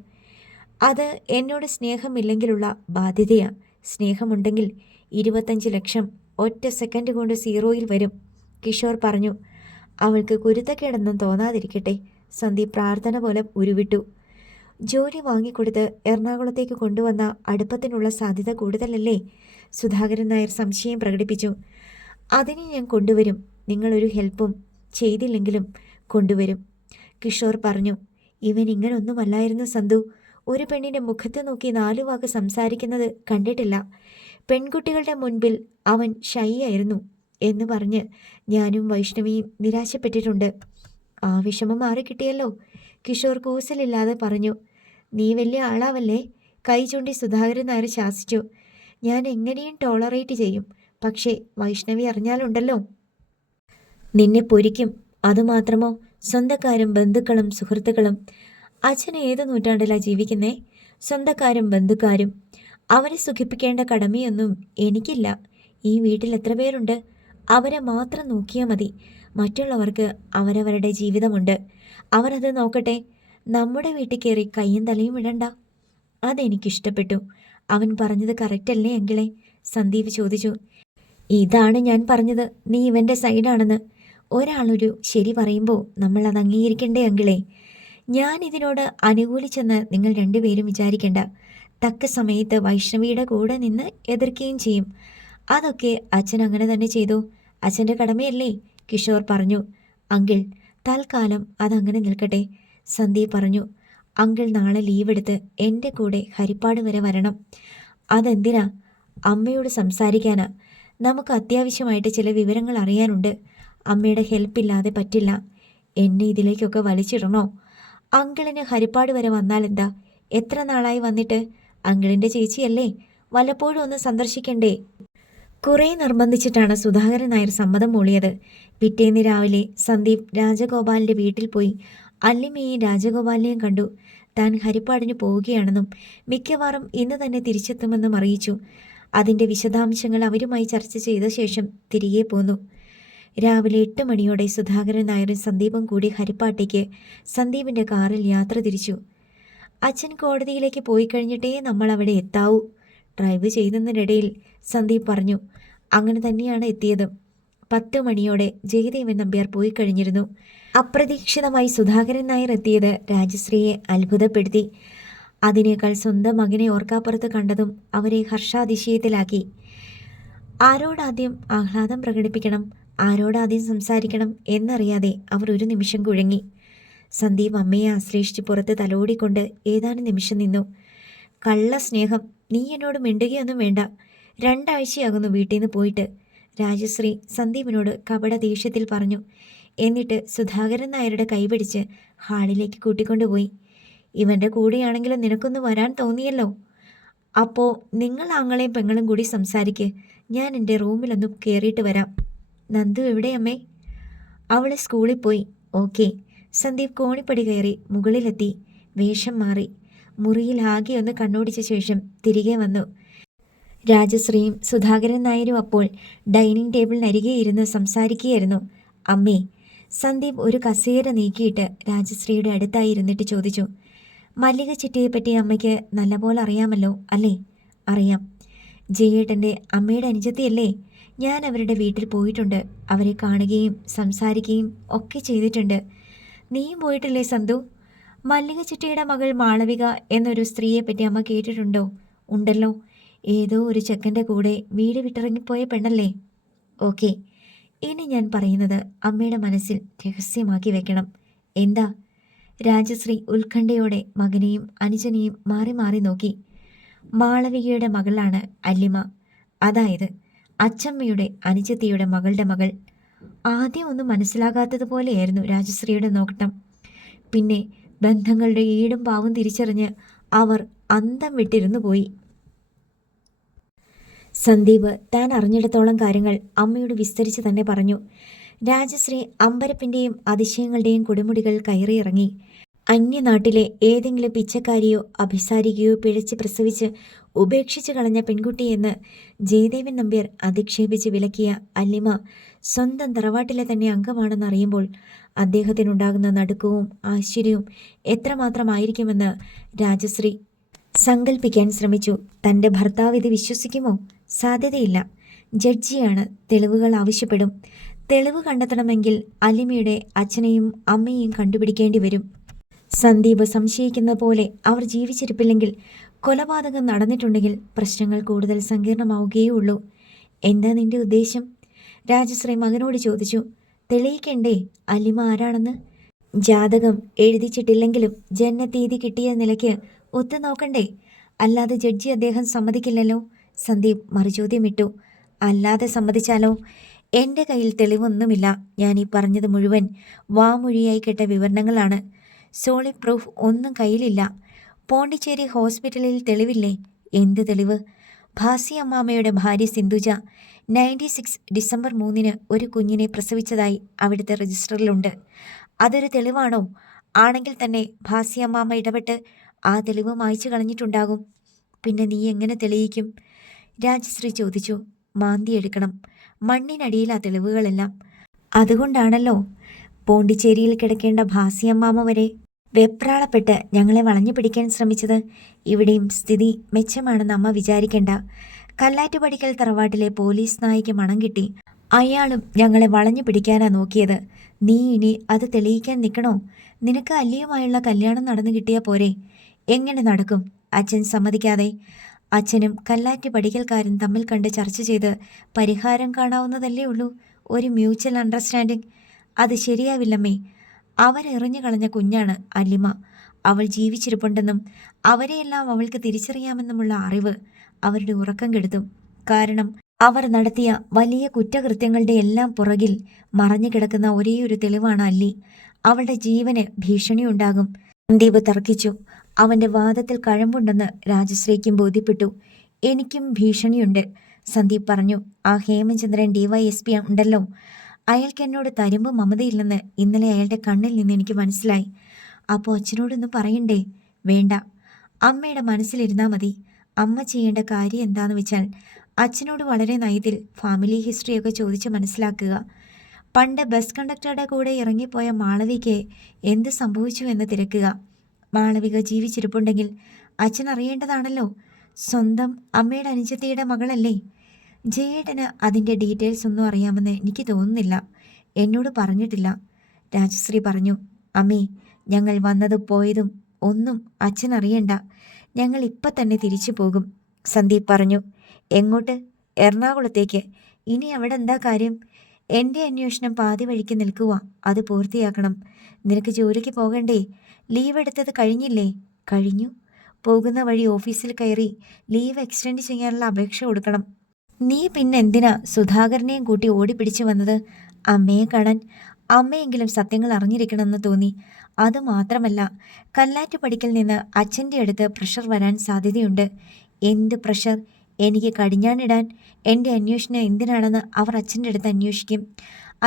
അത് എന്നോട് സ്നേഹമില്ലെങ്കിലുള്ള ബാധ്യതയാ. സ്നേഹമുണ്ടെങ്കിൽ 25 ലക്ഷം ഒറ്റ സെക്കൻഡ് കൊണ്ട് 0-യിൽ വരും. കിഷോർ പറഞ്ഞു. അവൾക്ക് കുരുത്തക്കേടൊന്നും തോന്നാതിരിക്കട്ടെ. സന്ദീപ് പ്രാർത്ഥന പോലെ ഉരുവിട്ടു. ജോലി വാങ്ങിക്കൊടുത്ത് എറണാകുളത്തേക്ക് കൊണ്ടുവന്ന അടുപ്പത്തിനുള്ള സാധ്യത കൂടുതലല്ലേ? സുധാകരൻ നായർ സംശയം പ്രകടിപ്പിച്ചു. അതിനെ ഞാൻ കൊണ്ടുവരും. നിങ്ങളൊരു ഹെൽപ്പും ചെയ്തില്ലെങ്കിലും കൊണ്ടുവരും, കിഷോർ പറഞ്ഞു. ഇവൻ ഇങ്ങനൊന്നുമല്ലായിരുന്നു സന്തു. ഒരു പെണ്ണിൻ്റെ മുഖത്ത് നോക്കി 4 വാക്ക് സംസാരിക്കുന്നത് കണ്ടിട്ടില്ല. പെൺകുട്ടികളുടെ മുൻപിൽ അവൻ ഷൈ ആയിരുന്നു എന്ന് പറഞ്ഞ് ഞാനും വൈഷ്ണവിയും നിരാശപ്പെട്ടിട്ടുണ്ട്. ആ വിഷമം മാറിക്കിട്ടിയല്ലോ, കിഷോർ കൂസലില്ലാതെ പറഞ്ഞു. നീ വലിയ ആളാവല്ലേ? കൈ ചൂണ്ടി സുധാകരൻ നായർ ശാസിച്ചു. ഞാൻ എങ്ങനെയും ടോളറേറ്റ് ചെയ്യും. പക്ഷേ വൈഷ്ണവി അറിഞ്ഞാലുണ്ടല്ലോ, നിന്നെ പൊരിക്കും. അതുമാത്രമോ, സ്വന്തക്കാരും ബന്ധുക്കളും സുഹൃത്തുക്കളും. അച്ഛൻ ഏത് നൂറ്റാണ്ടിലാണ് ജീവിക്കുന്നേ? സ്വന്തക്കാരും ബന്ധുക്കാരും. അവരെ സുഖിപ്പിക്കേണ്ട കടമയൊന്നും എനിക്കില്ല. ഈ വീട്ടിൽ എത്ര പേരുണ്ട്? അവരെ മാത്രം നോക്കിയാൽ മതി. മറ്റുള്ളവർക്ക് അവരവരുടെ ജീവിതമുണ്ട്. അവരത് നോക്കട്ടെ. നമ്മുടെ വീട്ടിൽ കയറി കയ്യും തലയും ഇടണ്ട. അതെനിക്കിഷ്ടപ്പെട്ടു. അവൻ പറഞ്ഞത് കറക്റ്റല്ലേ അങ്കിളെ? സന്ദീപ് ചോദിച്ചു. ഇതാണ് ഞാൻ പറഞ്ഞത്, നീ ഇവൻ്റെ സൈഡാണെന്ന്. ഒരാളൊരു ശരി പറയുമ്പോൾ നമ്മൾ അത് അംഗീകരിക്കണ്ടേ അങ്കിളെ? ഞാൻ ഇതിനോട് അനുകൂലിച്ചെന്ന് നിങ്ങൾ രണ്ടുപേരും വിചാരിക്കണ്ട. തക്ക സമയത്ത് വൈഷ്ണവിയുടെ കൂടെ നിന്ന് എതിർക്കുകയും ചെയ്യും. അതൊക്കെ അച്ഛൻ അങ്ങനെ തന്നെ ചെയ്തു. അച്ഛൻ്റെ കടമയല്ലേ? കിഷോർ പറഞ്ഞു. അങ്കിൾ, തൽക്കാലം അതങ്ങനെ നിൽക്കട്ടെ, സന്ദീപ് പറഞ്ഞു. അങ്കിൾ നാളെ ലീവെടുത്ത് എൻ്റെ കൂടെ ഹരിപ്പാട് വരെ വരണം. അതെന്തിനാ? അമ്മയോട് സംസാരിക്കാനാ. നമുക്ക് അത്യാവശ്യമായിട്ട് ചില വിവരങ്ങൾ അറിയാനുണ്ട്. അമ്മയുടെ ഹെൽപ്പില്ലാതെ പറ്റില്ല. എന്നെ ഇതിലേക്കൊക്കെ വലിച്ചിടണോ? അങ്കിളിന് ഹരിപ്പാട് വരെ വന്നാലെന്താ? എത്ര നാളായി വന്നിട്ട്? അങ്കിളിൻ്റെ ചേച്ചിയല്ലേ, വല്ലപ്പോഴും ഒന്ന് സന്ദർശിക്കണ്ടേ? കുറേ നിർബന്ധിച്ചിട്ടാണ് സുധാകരൻ നായർ സമ്മതം മൂളിയത്. പിറ്റേന്ന് രാവിലെ സന്ദീപ് രാജഗോപാലിൻ്റെ വീട്ടിൽ പോയി അല്ലിമയെയും രാജഗോപാലിനെയും കണ്ടു. താൻ ഹരിപ്പാടിന് പോവുകയാണെന്നും മിക്കവാറും ഇന്ന് തന്നെ തിരിച്ചെത്തുമെന്നും അറിയിച്ചു. അതിൻ്റെ വിശദാംശങ്ങൾ അവരുമായി ചർച്ച ചെയ്ത ശേഷം തിരികെ പോന്നു. രാവിലെ 8 മണിയോടെ സുധാകരൻ നായരും സന്ദീപും കൂടി ഹരിപ്പാട്ടേക്ക് സന്ദീപിൻ്റെ കാറിൽ യാത്ര തിരിച്ചു. അച്ഛൻ കോടതിയിലേക്ക് പോയി കഴിഞ്ഞിട്ടേ നമ്മൾ അവിടെ എത്താവൂ, ഡ്രൈവ് ചെയ്യുന്നതിനിടയിൽ സന്ദീപ് പറഞ്ഞു. അങ്ങനെ തന്നെയാണ് എത്തിയത്. 10 മണിയോടെ ജയദേവൻ നമ്പ്യാർ പോയി കഴിഞ്ഞിരുന്നു. അപ്രതീക്ഷിതമായി സുധാകരൻ നായർ എത്തിയത് രാജശ്രീയെ അത്ഭുതപ്പെടുത്തി. അതിനേക്കാൾ സ്വന്തം മകനെ ഓർക്കാപ്പുറത്ത് കണ്ടതും അവരെ ഹർഷാതിശയത്തിലാക്കി. ആരോടാദ്യം ആഹ്ലാദം പ്രകടിപ്പിക്കണം, ആരോടാദ്യം സംസാരിക്കണം എന്നറിയാതെ അവർ ഒരു നിമിഷം കുഴങ്ങി. സന്ദീപ് അമ്മയെ ആശ്രയിച്ച് പുറത്ത് തലോടിക്കൊണ്ട് ഏതാനും നിമിഷം നിന്നു. കള്ള സ്നേഹം, നീ എന്നോട് മിണ്ടുകയൊന്നും വേണ്ട. 2 ആഴ്ചയാകുന്നു വീട്ടിൽ നിന്ന് പോയിട്ട്, രാജശ്രീ സന്ദീപിനോട് കപട ദേഷ്യത്തിൽ പറഞ്ഞു. എന്നിട്ട് സുധാകരൻ നായരുടെ കൈപിടിച്ച് ഹാളിലേക്ക് കൂട്ടിക്കൊണ്ടുപോയി. ഇവൻ്റെ കൂടെയാണെങ്കിലും നിനക്കൊന്ന് വരാൻ തോന്നിയല്ലോ. അപ്പോൾ നിങ്ങൾ ആങ്ങളെയും പെങ്ങളും കൂടി സംസാരിക്ക്. ഞാൻ എൻ്റെ റൂമിലൊന്ന് കയറിയിട്ട് വരാം. നന്ദു എവിടെയമ്മേ? അവൾ സ്കൂളിൽ പോയി. ഓക്കെ. സന്ദീപ് കോണിപ്പടി കയറി മുകളിലെത്തി. വേഷം മാറി. മുറിയിൽ ആകെ ഒന്ന് കണ്ണോടിച്ച ശേഷം തിരികെ വന്നു. രാജശ്രീയും സുധാകരൻ നായരും അപ്പോൾ ഡൈനിങ് ടേബിളിനരികെ ഇരുന്ന് സംസാരിക്കുകയായിരുന്നു. അമ്മേ, സന്ദീപ് ഒരു കസേര നീക്കിയിട്ട് രാജശ്രീയുടെ അടുത്തായി ഇരുന്നിട്ട് ചോദിച്ചു. മല്ലിക ചിറ്റയെപ്പറ്റി അമ്മയ്ക്ക് നല്ലപോലെ അറിയാമല്ലോ അല്ലേ? അറിയാം. ജയേട്ടൻ്റെ അമ്മയുടെ അനുജത്തിയല്ലേ? ഞാൻ അവരുടെ വീട്ടിൽ പോയിട്ടുണ്ട്. അവരെ കാണുകയും സംസാരിക്കുകയും ഒക്കെ ചെയ്തിട്ടുണ്ട്. നീയും പോയിട്ടില്ലേ സന്തു? മല്ലിക ചിറ്റയുടെ മകൾ മാളവിക എന്നൊരു സ്ത്രീയെപ്പറ്റി അമ്മ കേട്ടിട്ടുണ്ടോ? ഉണ്ടല്ലോ. ഏതോ ഒരു ചെക്കൻ്റെ കൂടെ വീട് വിട്ടിറങ്ങിപ്പോയ പെണ്ണല്ലേ? ഓക്കെ, ഇനി ഞാൻ പറയുന്നത് അമ്മയുടെ മനസ്സിൽ രഹസ്യമാക്കി വെക്കണം. എന്താ? രാജശ്രീ ഉത്കണ്ഠയോടെ മകനെയും അനുജനെയും മാറി മാറി നോക്കി. മാളവികയുടെ മകളാണ് അല്ലിമ, അതായത് അച്ചമ്മയുടെ അനുജത്തിയുടെ മകളുടെ മകൾ. ആദ്യം ഒന്നും മനസ്സിലാകാത്തതുപോലെയായിരുന്നു രാജശ്രീയുടെ നോട്ടം. പിന്നെ ബന്ധങ്ങളുടെ ഈടും പാവും തിരിച്ചറിഞ്ഞ് അവർ അന്തം വിട്ടിരുന്നു പോയി. സന്ദീപ് താൻ അറിഞ്ഞിടത്തോളം കാര്യങ്ങൾ അമ്മയോട് വിസ്തരിച്ച് തന്നെ പറഞ്ഞു. രാജശ്രീ അമ്പരപ്പിൻ്റെയും അതിശയങ്ങളുടെയും കൊടുമുടികൾ കയറിയിറങ്ങി. അന്യനാട്ടിലെ ഏതെങ്കിലും പിച്ചക്കാരിയോ അഭിസാരികയോ പിഴച്ച് പ്രസവിച്ച് ഉപേക്ഷിച്ചു കളഞ്ഞ പെൺകുട്ടിയെന്ന് ജയദേവൻ നമ്പ്യാർ അധിക്ഷേപിച്ച് വിലക്കിയ അല്ലിമ സ്വന്തം തറവാട്ടിലെ തന്നെ അംഗമാണെന്നറിയുമ്പോൾ അദ്ദേഹത്തിനുണ്ടാകുന്ന നടുക്കവും ആശ്ചര്യവും എത്രമാത്രമായിരിക്കുമെന്ന് രാജശ്രീ സങ്കല്പിക്കാൻ ശ്രമിച്ചു. തൻ്റെ ഭർത്താവ് ഇത് വിശ്വസിക്കുമോ? സാധ്യതയില്ല. ജഡ്ജിയാണ്, തെളിവുകൾ ആവശ്യപ്പെടും. തെളിവ് കണ്ടെത്തണമെങ്കിൽ അല്ലിമയുടെ അച്ഛനെയും അമ്മയെയും കണ്ടുപിടിക്കേണ്ടി വരും. സന്ദീപ് സംശയിക്കുന്ന പോലെ അവർ ജീവിച്ചിരിപ്പില്ലെങ്കിൽ, കൊലപാതകം നടന്നിട്ടുണ്ടെങ്കിൽ പ്രശ്നങ്ങൾ കൂടുതൽ സങ്കീർണമാവുകയേ ഉള്ളൂ. എന്താ നിന്റെ ഉദ്ദേശം? രാജശ്രീ മകനോട് ചോദിച്ചു. തെളിയിക്കണ്ടേ അല്ലിമ ആരാണെന്ന്? ജാതകം എഴുതിച്ചിട്ടില്ലെങ്കിലും ജനനത്തീയതി കിട്ടിയ നിലയ്ക്ക് ഒത്തുനോക്കണ്ടേ? അല്ലാതെ ജഡ്ജി അദ്ദേഹം സമ്മതിക്കില്ലല്ലോ. സന്ദീപ് മറുചോദ്യമിട്ടു. അല്ലാതെ സമ്മതിച്ചാലോ? എൻ്റെ കയ്യിൽ തെളിവൊന്നുമില്ല. ഞാൻ ഈ പറഞ്ഞത് മുഴുവൻ വാമൊഴിയായി കേട്ട വിവരണങ്ങളാണ്. സോളിഡ് പ്രൂഫ് ഒന്നും കയ്യിലില്ല. പോണ്ടിച്ചേരി ഹോസ്പിറ്റലിൽ തെളിവില്ലേ? എന്ത് തെളിവ്? ഭാസി അമ്മാമ്മയുടെ ഭാര്യ സിന്ധുജ 96 ഡിസംബർ 3 ഒരു കുഞ്ഞിനെ പ്രസവിച്ചതായി അവിടുത്തെ രജിസ്റ്ററിലുണ്ട്. അതൊരു തെളിവാണോ? ആണെങ്കിൽ തന്നെ ഭാസി അമ്മാമ്മ ഇടപെട്ട് ആ തെളിവ് മായ്ച്ചു കളഞ്ഞിട്ടുണ്ടാകും. പിന്നെ നീ എങ്ങനെ തെളിയിക്കും? രാജശ്രീ ചോദിച്ചു. മാന്തിയെടുക്കണം. മണ്ണിനടിയിൽ ആ തെളിവുകളെല്ലാം. അതുകൊണ്ടാണല്ലോ പോണ്ടിച്ചേരിയിൽ കിടക്കേണ്ട ഭാസിയമ്മാമ്മ വരെ വെപ്രാളപ്പെട്ട് ഞങ്ങളെ വളഞ്ഞു പിടിക്കാൻ ശ്രമിച്ചത്. ഇവിടെയും സ്ഥിതി മെച്ചമാണെന്ന് അമ്മ വിചാരിക്കേണ്ട. കല്ലാറ്റുപടിക്കൽ തറവാട്ടിലെ പോലീസ് നായിക്ക് മണം കിട്ടി. അയാളും ഞങ്ങളെ വളഞ്ഞു പിടിക്കാനാ നോക്കിയത്. നീ ഇനി അത് തെളിയിക്കാൻ നിൽക്കണോ? നിനക്ക് അല്ലിയുമായുള്ള കല്യാണം നടന്നു കിട്ടിയാൽ പോരെ? എങ്ങനെ നടക്കും? അച്ഛൻ സമ്മതിക്കാതെ. അച്ഛനും കല്ലാറ്റുപടിക്കൽക്കാരും തമ്മിൽ കണ്ട് ചർച്ച ചെയ്ത് പരിഹാരം കാണാവുന്നതല്ലേ ഉള്ളൂ. ഒരു മ്യൂച്വൽ അണ്ടർസ്റ്റാൻഡിങ്. അത് ശരിയാവില്ലമ്മേ. അവരെറിഞ്ഞു കളഞ്ഞ കുഞ്ഞാണ് അല്ലിമ. അവൾ ജീവിച്ചിരിപ്പുണ്ടെന്നും അവരെയെല്ലാം അവൾക്ക് തിരിച്ചറിയാമെന്നുമുള്ള അറിവ് അവരുടെ ഉറക്കം കെടുത്തും. കാരണം അവർ നടത്തിയ വലിയ കുറ്റകൃത്യങ്ങളുടെ എല്ലാം പുറകിൽ മറഞ്ഞു കിടക്കുന്ന ഒരേയൊരു തെളിവാണ് അല്ലി. അവളുടെ ജീവന് ഭീഷണിയുണ്ടാകും. സന്ദീപ് തർക്കിച്ചു. അവൻ്റെ വാദത്തിൽ കഴമ്പുണ്ടെന്ന് രാജശ്രീക്കും ബോധ്യപ്പെട്ടു. എനിക്കും ഭീഷണിയുണ്ട്, സന്ദീപ് പറഞ്ഞു. ആ ഹേമചന്ദ്രൻ DYSP ഉണ്ടല്ലോ, അയാൾക്ക് എന്നോട് തരുമ്പ് മമതയില്ലെന്ന് ഇന്നലെ അയാളുടെ കണ്ണിൽ നിന്ന് എനിക്ക് മനസ്സിലായി. അപ്പോൾ അച്ഛനോടൊന്നും പറയണ്ടേ? വേണ്ട, അമ്മയുടെ മനസ്സിലിരുന്നാൽ മതി. അമ്മ ചെയ്യേണ്ട കാര്യം എന്താണെന്ന് വെച്ചാൽ അച്ഛനോട് വളരെ നയത്തിൽ ഫാമിലി ഹിസ്റ്ററിയൊക്കെ ചോദിച്ച് മനസ്സിലാക്കുക. പണ്ട് ബസ് കണ്ടക്ടറുടെ കൂടെ ഇറങ്ങിപ്പോയ മാളവികയ്ക്ക് എന്ത് സംഭവിച്ചു എന്ന് തിരക്കുക. മാളവിക ജീവിച്ചിരിപ്പുണ്ടെങ്കിൽ അച്ഛൻ അറിയേണ്ടതാണല്ലോ. സ്വന്തം അമ്മയുടെ അനുജത്തിയുടെ മകളല്ലേ. ജയേട്ടന് അതിൻ്റെ ഡീറ്റെയിൽസ് ഒന്നും അറിയാമെന്ന് എനിക്ക് തോന്നുന്നില്ല. എന്നോട് പറഞ്ഞിട്ടില്ല. രാജശ്രീ പറഞ്ഞു. അമ്മേ, ഞങ്ങൾ വന്നതും പോയതും ഒന്നും അച്ഛൻ അറിയണ്ട. ഞങ്ങൾ ഇപ്പം തന്നെ തിരിച്ചു പോകും, സന്ദീപ് പറഞ്ഞു. എങ്ങോട്ട്? എറണാകുളത്തേക്ക്. ഇനി അവിടെ എന്താ കാര്യം? എൻ്റെ അന്വേഷണം പാതി വഴിക്ക് നിൽക്കുക. അത് പൂർത്തിയാക്കണം. നിനക്ക് ജോലിക്ക് പോകണ്ടേ? ലീവ് എടുത്തത് കഴിഞ്ഞില്ലേ? കഴിഞ്ഞു. പോകുന്ന വഴി ഓഫീസിൽ കയറി ലീവ് എക്സ്റ്റെൻഡ് ചെയ്യാനുള്ള അപേക്ഷ കൊടുക്കണം. നീ പിന്നെ എന്തിനാ സുധാകരനെയും കൂട്ടി ഓടിപ്പിടിച്ചു വന്നത്? അമ്മയെ കാണാൻ. അമ്മയെങ്കിലും സത്യങ്ങൾ അറിഞ്ഞിരിക്കണമെന്ന് തോന്നി. അതുമാത്രമല്ല, കല്ലാറ്റുപടിക്കൽ നിന്ന് അച്ഛൻ്റെ അടുത്ത് പ്രഷർ വരാൻ സാധ്യതയുണ്ട്. എന്ത് പ്രഷർ? എനിക്ക് കടിഞ്ഞാണിടാൻ. എൻ്റെ അന്വേഷണം എന്തിനാണെന്ന് അവർ അച്ഛൻ്റെ അടുത്ത് അന്വേഷിക്കും.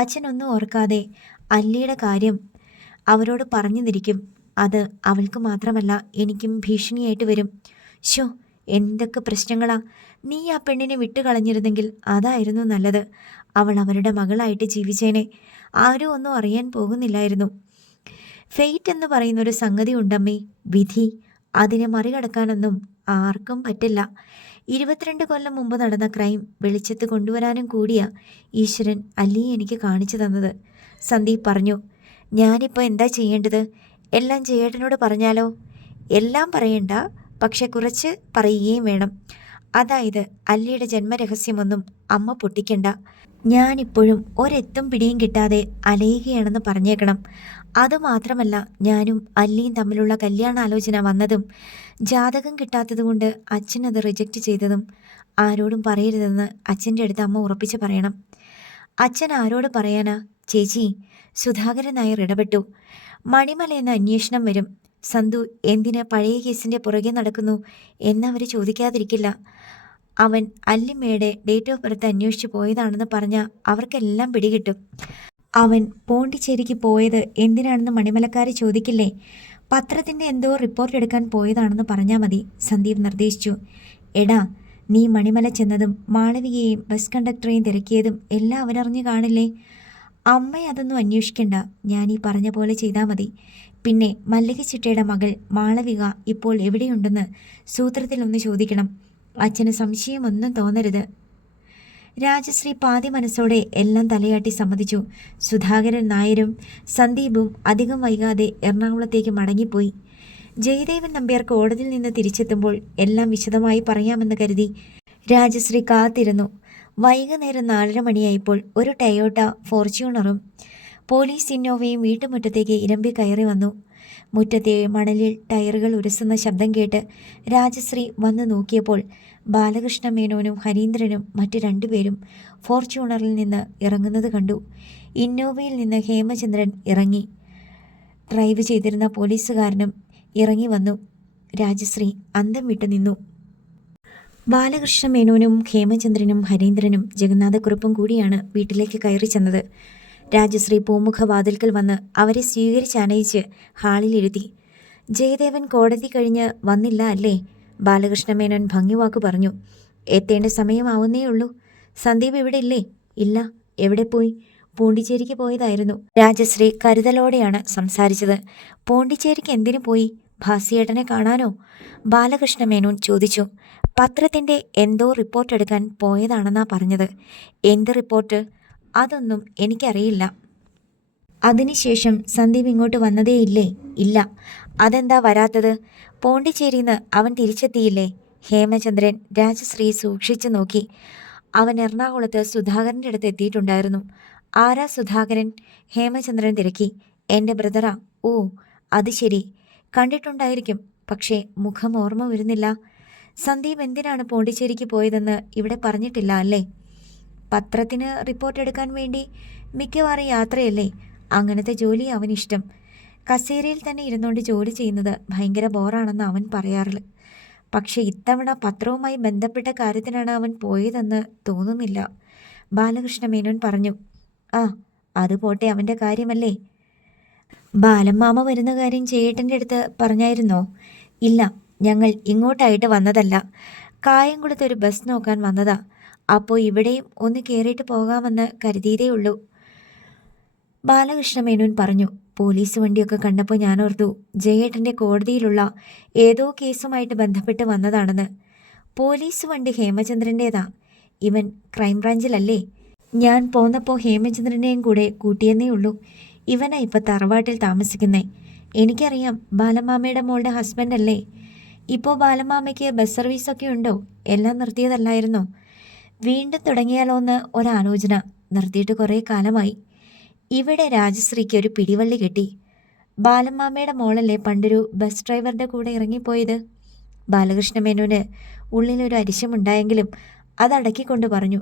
അച്ഛനൊന്നും ഓർക്കാതെ അല്ലിയുടെ കാര്യം അവരോട് പറഞ്ഞു തിരിക്കും. അത് അവൾക്ക് മാത്രമല്ല എനിക്കും ഭീഷണിയായിട്ട് വരും. ഷോ, എന്തൊക്കെ പ്രശ്നങ്ങളാ! നീ ആ പെണ്ണിനെ വിട്ടുകളഞ്ഞിരുന്നെങ്കിൽ അതായിരുന്നു നല്ലത്. അവൾ അവരുടെ മകളായിട്ട് ജീവിച്ചേനെ. ആരും ഒന്നും അറിയാൻ പോകുന്നില്ലായിരുന്നു. ഫെയ്റ്റ് എന്ന് പറയുന്നൊരു സംഗതി ഉണ്ടമ്മേ, വിധി. അതിനെ മറികടക്കാനൊന്നും ആർക്കും പറ്റില്ല. 22 കൊല്ലം മുമ്പ് നടന്ന ക്രൈം വെളിച്ചത്ത് കൊണ്ടുവരാനും കൂടിയാ ഈശ്വരൻ അല്ലിയെ എനിക്ക് കാണിച്ചു തന്നത്, സന്ദീപ് പറഞ്ഞു. ഞാനിപ്പോൾ എന്താ ചെയ്യേണ്ടത്? എല്ലാം ചേട്ടനോട് പറഞ്ഞാലോ? എല്ലാം പറയണ്ട, പക്ഷെ കുറച്ച് പറയുകയും വേണം. അതായത് അല്ലിയുടെ ജന്മരഹസ്യമൊന്നും അമ്മ പൊട്ടിക്കണ്ട. ഞാനിപ്പോഴും ഒരെത്തും പിടിയും കിട്ടാതെ അലയുകയാണെന്ന് പറഞ്ഞേക്കണം. അതുമാത്രമല്ല, ഞാനും അല്ലിയും തമ്മിലുള്ള കല്യാണാലോചന വന്നതും ജാതകം കിട്ടാത്തതുകൊണ്ട് അച്ഛൻ അത് റിജക്റ്റ് ചെയ്തതും ആരോടും പറയരുതെന്ന് അച്ഛൻ്റെ അടുത്ത് അമ്മ ഉറപ്പിച്ച് പറയണം. അച്ഛൻ ആരോട് പറയാനാ ചേച്ചി? സുധാകരൻ നായർ ഇടപെട്ടു. മണിമലയെന്ന് അന്വേഷണം വരും. സന്തു എന്തിന് പഴയ കേസിൻ്റെ പുറകെ നടക്കുന്നു എന്നവർ ചോദിക്കാതിരിക്കില്ല. അവൻ അല്ലിമ്മയുടെ ഡേറ്റ് ഓഫ് ബർത്ത് അന്വേഷിച്ചു പോയതാണെന്ന് പറഞ്ഞാൽ അവർക്കെല്ലാം പിടികിട്ടും. അവൻ പോണ്ടിച്ചേരിക്ക് പോയത് എന്തിനാണെന്ന് മണിമലക്കാർ ചോദിക്കില്ലേ? പത്രത്തിൻ്റെ എന്തോ റിപ്പോർട്ട് എടുക്കാൻ പോയതാണെന്ന് പറഞ്ഞാൽ മതി, സന്ദീപ് നിർദ്ദേശിച്ചു. എടാ, നീ മണിമല ചെന്നതും മാളവികയെയും ബസ് കണ്ടക്ടറെയും തിരക്കിയതും എല്ലാം അവനറിഞ്ഞു കാണില്ലേ? അമ്മയെ അതൊന്നും അന്വേഷിക്കണ്ട, ഞാൻ ഈ പറഞ്ഞ പോലെ ചെയ്താൽ മതി. പിന്നെ മല്ലിക ചിട്ടയുടെ മകൾ മാളവിക ഇപ്പോൾ എവിടെയുണ്ടെന്ന് സൂത്രത്തിലൊന്ന് ചോദിക്കണം. അച്ഛന് സംശയമൊന്നും തോന്നരുത്. രാജശ്രീ പാതി മനസ്സോടെ എല്ലാം തലയാട്ടി സമ്മതിച്ചു. സുധാകരൻ നായരും സന്ദീപും അധികം വൈകാതെ എറണാകുളത്തേക്ക് മടങ്ങിപ്പോയി. ജയദേവൻ നമ്പ്യാർ കോടതിയിൽ നിന്ന് തിരിച്ചെത്തുമ്പോൾ എല്ലാം വിശദമായി പറയാമെന്ന് കരുതി രാജശ്രീ കാത്തിരുന്നു. വൈകുന്നേരം 4:30 മണിയായപ്പോൾ ഒരു ടയോട്ട ഫോർച്യൂണറും പോലീസ് ഇന്നോവയും വീട്ടുമുറ്റത്തേക്ക് ഇരമ്പി കയറി വന്നു. മുറ്റത്തെ മണലിൽ ടയറുകൾ ഉരസുന്ന ശബ്ദം കേട്ട് രാജശ്രീ വന്ന് നോക്കിയപ്പോൾ ബാലകൃഷ്ണ മേനോനും ഹരീന്ദ്രനും മറ്റ് 2 പേരും ഫോർച്യൂണറിൽ നിന്ന് ഇറങ്ങുന്നത് കണ്ടു. ഇന്നോവയിൽ നിന്ന് ഹേമചന്ദ്രൻ ഇറങ്ങി. ഡ്രൈവ് ചെയ്തിരുന്ന പോലീസുകാരനും ഇറങ്ങി വന്നു. രാജശ്രീ അന്തം വിട്ടു നിന്നു. ബാലകൃഷ്ണ മേനോനും ഹേമചന്ദ്രനും ഹരീന്ദ്രനും ജഗന്നാഥക്കുറുപ്പും കൂടിയാണ് വീട്ടിലേക്ക് കയറി ചെന്നത്. രാജശ്രീ പൂമുഖവാതിൽക്കൽ വന്ന് അവരെ സ്വീകരിച്ചനയിച്ച് ഹാളിലിരുത്തി. ജയദേവൻ കോടതി കഴിഞ്ഞ് വന്നില്ല അല്ലേ? ബാലകൃഷ്ണമേനോൻ ഭംഗിവാക്ക് പറഞ്ഞു. എത്തേണ്ട സമയമാവുന്നേയുള്ളൂ. സന്ദീപ് ഇവിടെ ഇല്ലേ? ഇല്ല. എവിടെ പോയി? പോണ്ടിച്ചേരിക്ക് പോയതായിരുന്നു. രാജശ്രീ കരുതലോടെയാണ് സംസാരിച്ചത്. പോണ്ടിച്ചേരിക്ക് എന്തിനു പോയി? ഭാസിയേട്ടനെ കാണാനോ? ബാലകൃഷ്ണമേനോൻ ചോദിച്ചു. പത്രത്തിൻ്റെ എന്തോ റിപ്പോർട്ട് എടുക്കാൻ പോയതാണെന്നാ പറഞ്ഞത്. എന്ത് റിപ്പോർട്ട്? അതൊന്നും എനിക്കറിയില്ല. അതിനുശേഷം സന്ദീപ് ഇങ്ങോട്ട് വന്നതേയില്ലേ? ഇല്ല. അതെന്താ വരാത്തത്? പോണ്ടിച്ചേരിന്ന് അവൻ തിരിച്ചെത്തിയില്ലേ? ഹേമചന്ദ്രൻ രാജശ്രീ സൂക്ഷിച്ചു നോക്കി. അവൻ എറണാകുളത്ത് സുധാകരൻ്റെ അടുത്ത് എത്തിയിട്ടുണ്ടായിരുന്നു. ആരാ സുധാകരൻ? ഹേമചന്ദ്രൻ തിരക്കി. എൻ്റെ ബ്രദറാ. ഓ, അത് ശരി. കണ്ടിട്ടുണ്ടായിരിക്കും, പക്ഷേ മുഖം ഓർമ്മ വരുന്നില്ല. സന്ദീപ് എന്തിനാണ് പോണ്ടിച്ചേരിക്ക് പോയതെന്ന് ഇവിടെ പറഞ്ഞിട്ടില്ല അല്ലേ? പത്രത്തിന് റിപ്പോർട്ട് എടുക്കാൻ വേണ്ടി. മിക്കവാറും യാത്രയല്ലേ? അങ്ങനത്തെ ജോലി അവനിഷ്ടം. കസേരയിൽ തന്നെ ഇരുന്നുകൊണ്ട് ജോലി ചെയ്യുന്നത് ഭയങ്കര ബോറാണെന്ന് അവൻ പറയാറില്ല. പക്ഷെ ഇത്തവണ പത്രവുമായി ബന്ധപ്പെട്ട കാര്യത്തിനാണ് അവൻ പോയതെന്ന് തോന്നുന്നില്ല, ബാലകൃഷ്ണ മേനോൻ പറഞ്ഞു. ആ, അത് പോട്ടെ, അവൻ്റെ കാര്യമല്ലേ. ബാലമ്മാമ വരുന്ന കാര്യം ചേട്ടൻ്റെ അടുത്ത് പറഞ്ഞായിരുന്നോ? ഇല്ല, ഞങ്ങൾ ഇങ്ങോട്ടായിട്ട് വന്നതല്ല. കായംകുളത്തൊരു ബസ് നോക്കാൻ വന്നതാ. അപ്പോൾ ഇവിടെയും ഒന്ന് കയറിയിട്ട് പോകാമെന്ന് കരുതിയതേ ഉള്ളൂ, ബാലകൃഷ്ണ മേനോൻ പറഞ്ഞു. പോലീസ് വണ്ടിയൊക്കെ കണ്ടപ്പോൾ ഞാൻ ഓർത്തു ജയേട്ടൻ്റെ കോടതിയിലുള്ള ഏതോ കേസുമായിട്ട് ബന്ധപ്പെട്ട് വന്നതാണെന്ന്. പോലീസ് വണ്ടി ഹേമചന്ദ്രൻ്റേതാ. ഇവൻ ക്രൈംബ്രാഞ്ചിലല്ലേ? ഞാൻ പോന്നപ്പോൾ ഹേമചന്ദ്രനെയും കൂടെ കൂട്ടിയെന്നേ ഉള്ളൂ. ഇവനാ ഇപ്പം തറവാട്ടിൽ താമസിക്കുന്നേ. എനിക്കറിയാം, ബാലമാമയുടെ മോളുടെ ഹസ്ബൻഡല്ലേ. ഇപ്പോൾ ബാലമാമയ്ക്ക് ബസ് സർവീസൊക്കെ ഉണ്ടോ? എല്ലാം നിർത്തിയതല്ലായിരുന്നോ? വീണ്ടും തുടങ്ങിയാലോ എന്ന് ഒരാലോചന. നിർത്തിയിട്ട് കുറേ കാലമായി. ഇവിടെ രാജശ്രീക്ക് ഒരു പിടിവള്ളി കിട്ടി. ബാലമ്മാമ്മയുടെ മോളല്ലേ പണ്ടൊരു ബസ് ഡ്രൈവറുടെ കൂടെ ഇറങ്ങിപ്പോയത്? ബാലകൃഷ്ണ മേനോന് ഉള്ളിലൊരു അരിശമുണ്ടായെങ്കിലും അതടക്കിക്കൊണ്ട് പറഞ്ഞു.